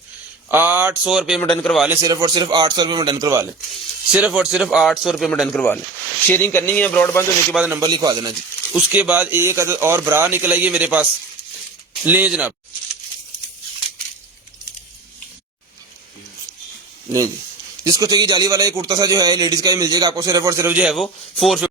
800 रुपए में डन करवा लें, सिर्फ और सिर्फ 800 रुपए में डन करवा लें, सिर्फ और सिर्फ 800 रुपए में डन करवा लें। शेयरिंग करनी है, ब्रॉडबैंड होने के बाद नंबर लिखवा देना जी। उसके बाद एक और ब्रा निकल आई है मेरे पास, लें जनाब, लें जी। जिसको चाहिए जाली वाला एक कुर्ता सा जो है लेडीज का ही मिल जाएगा आपको, सिर्फ और सिर्फ जो है वो 450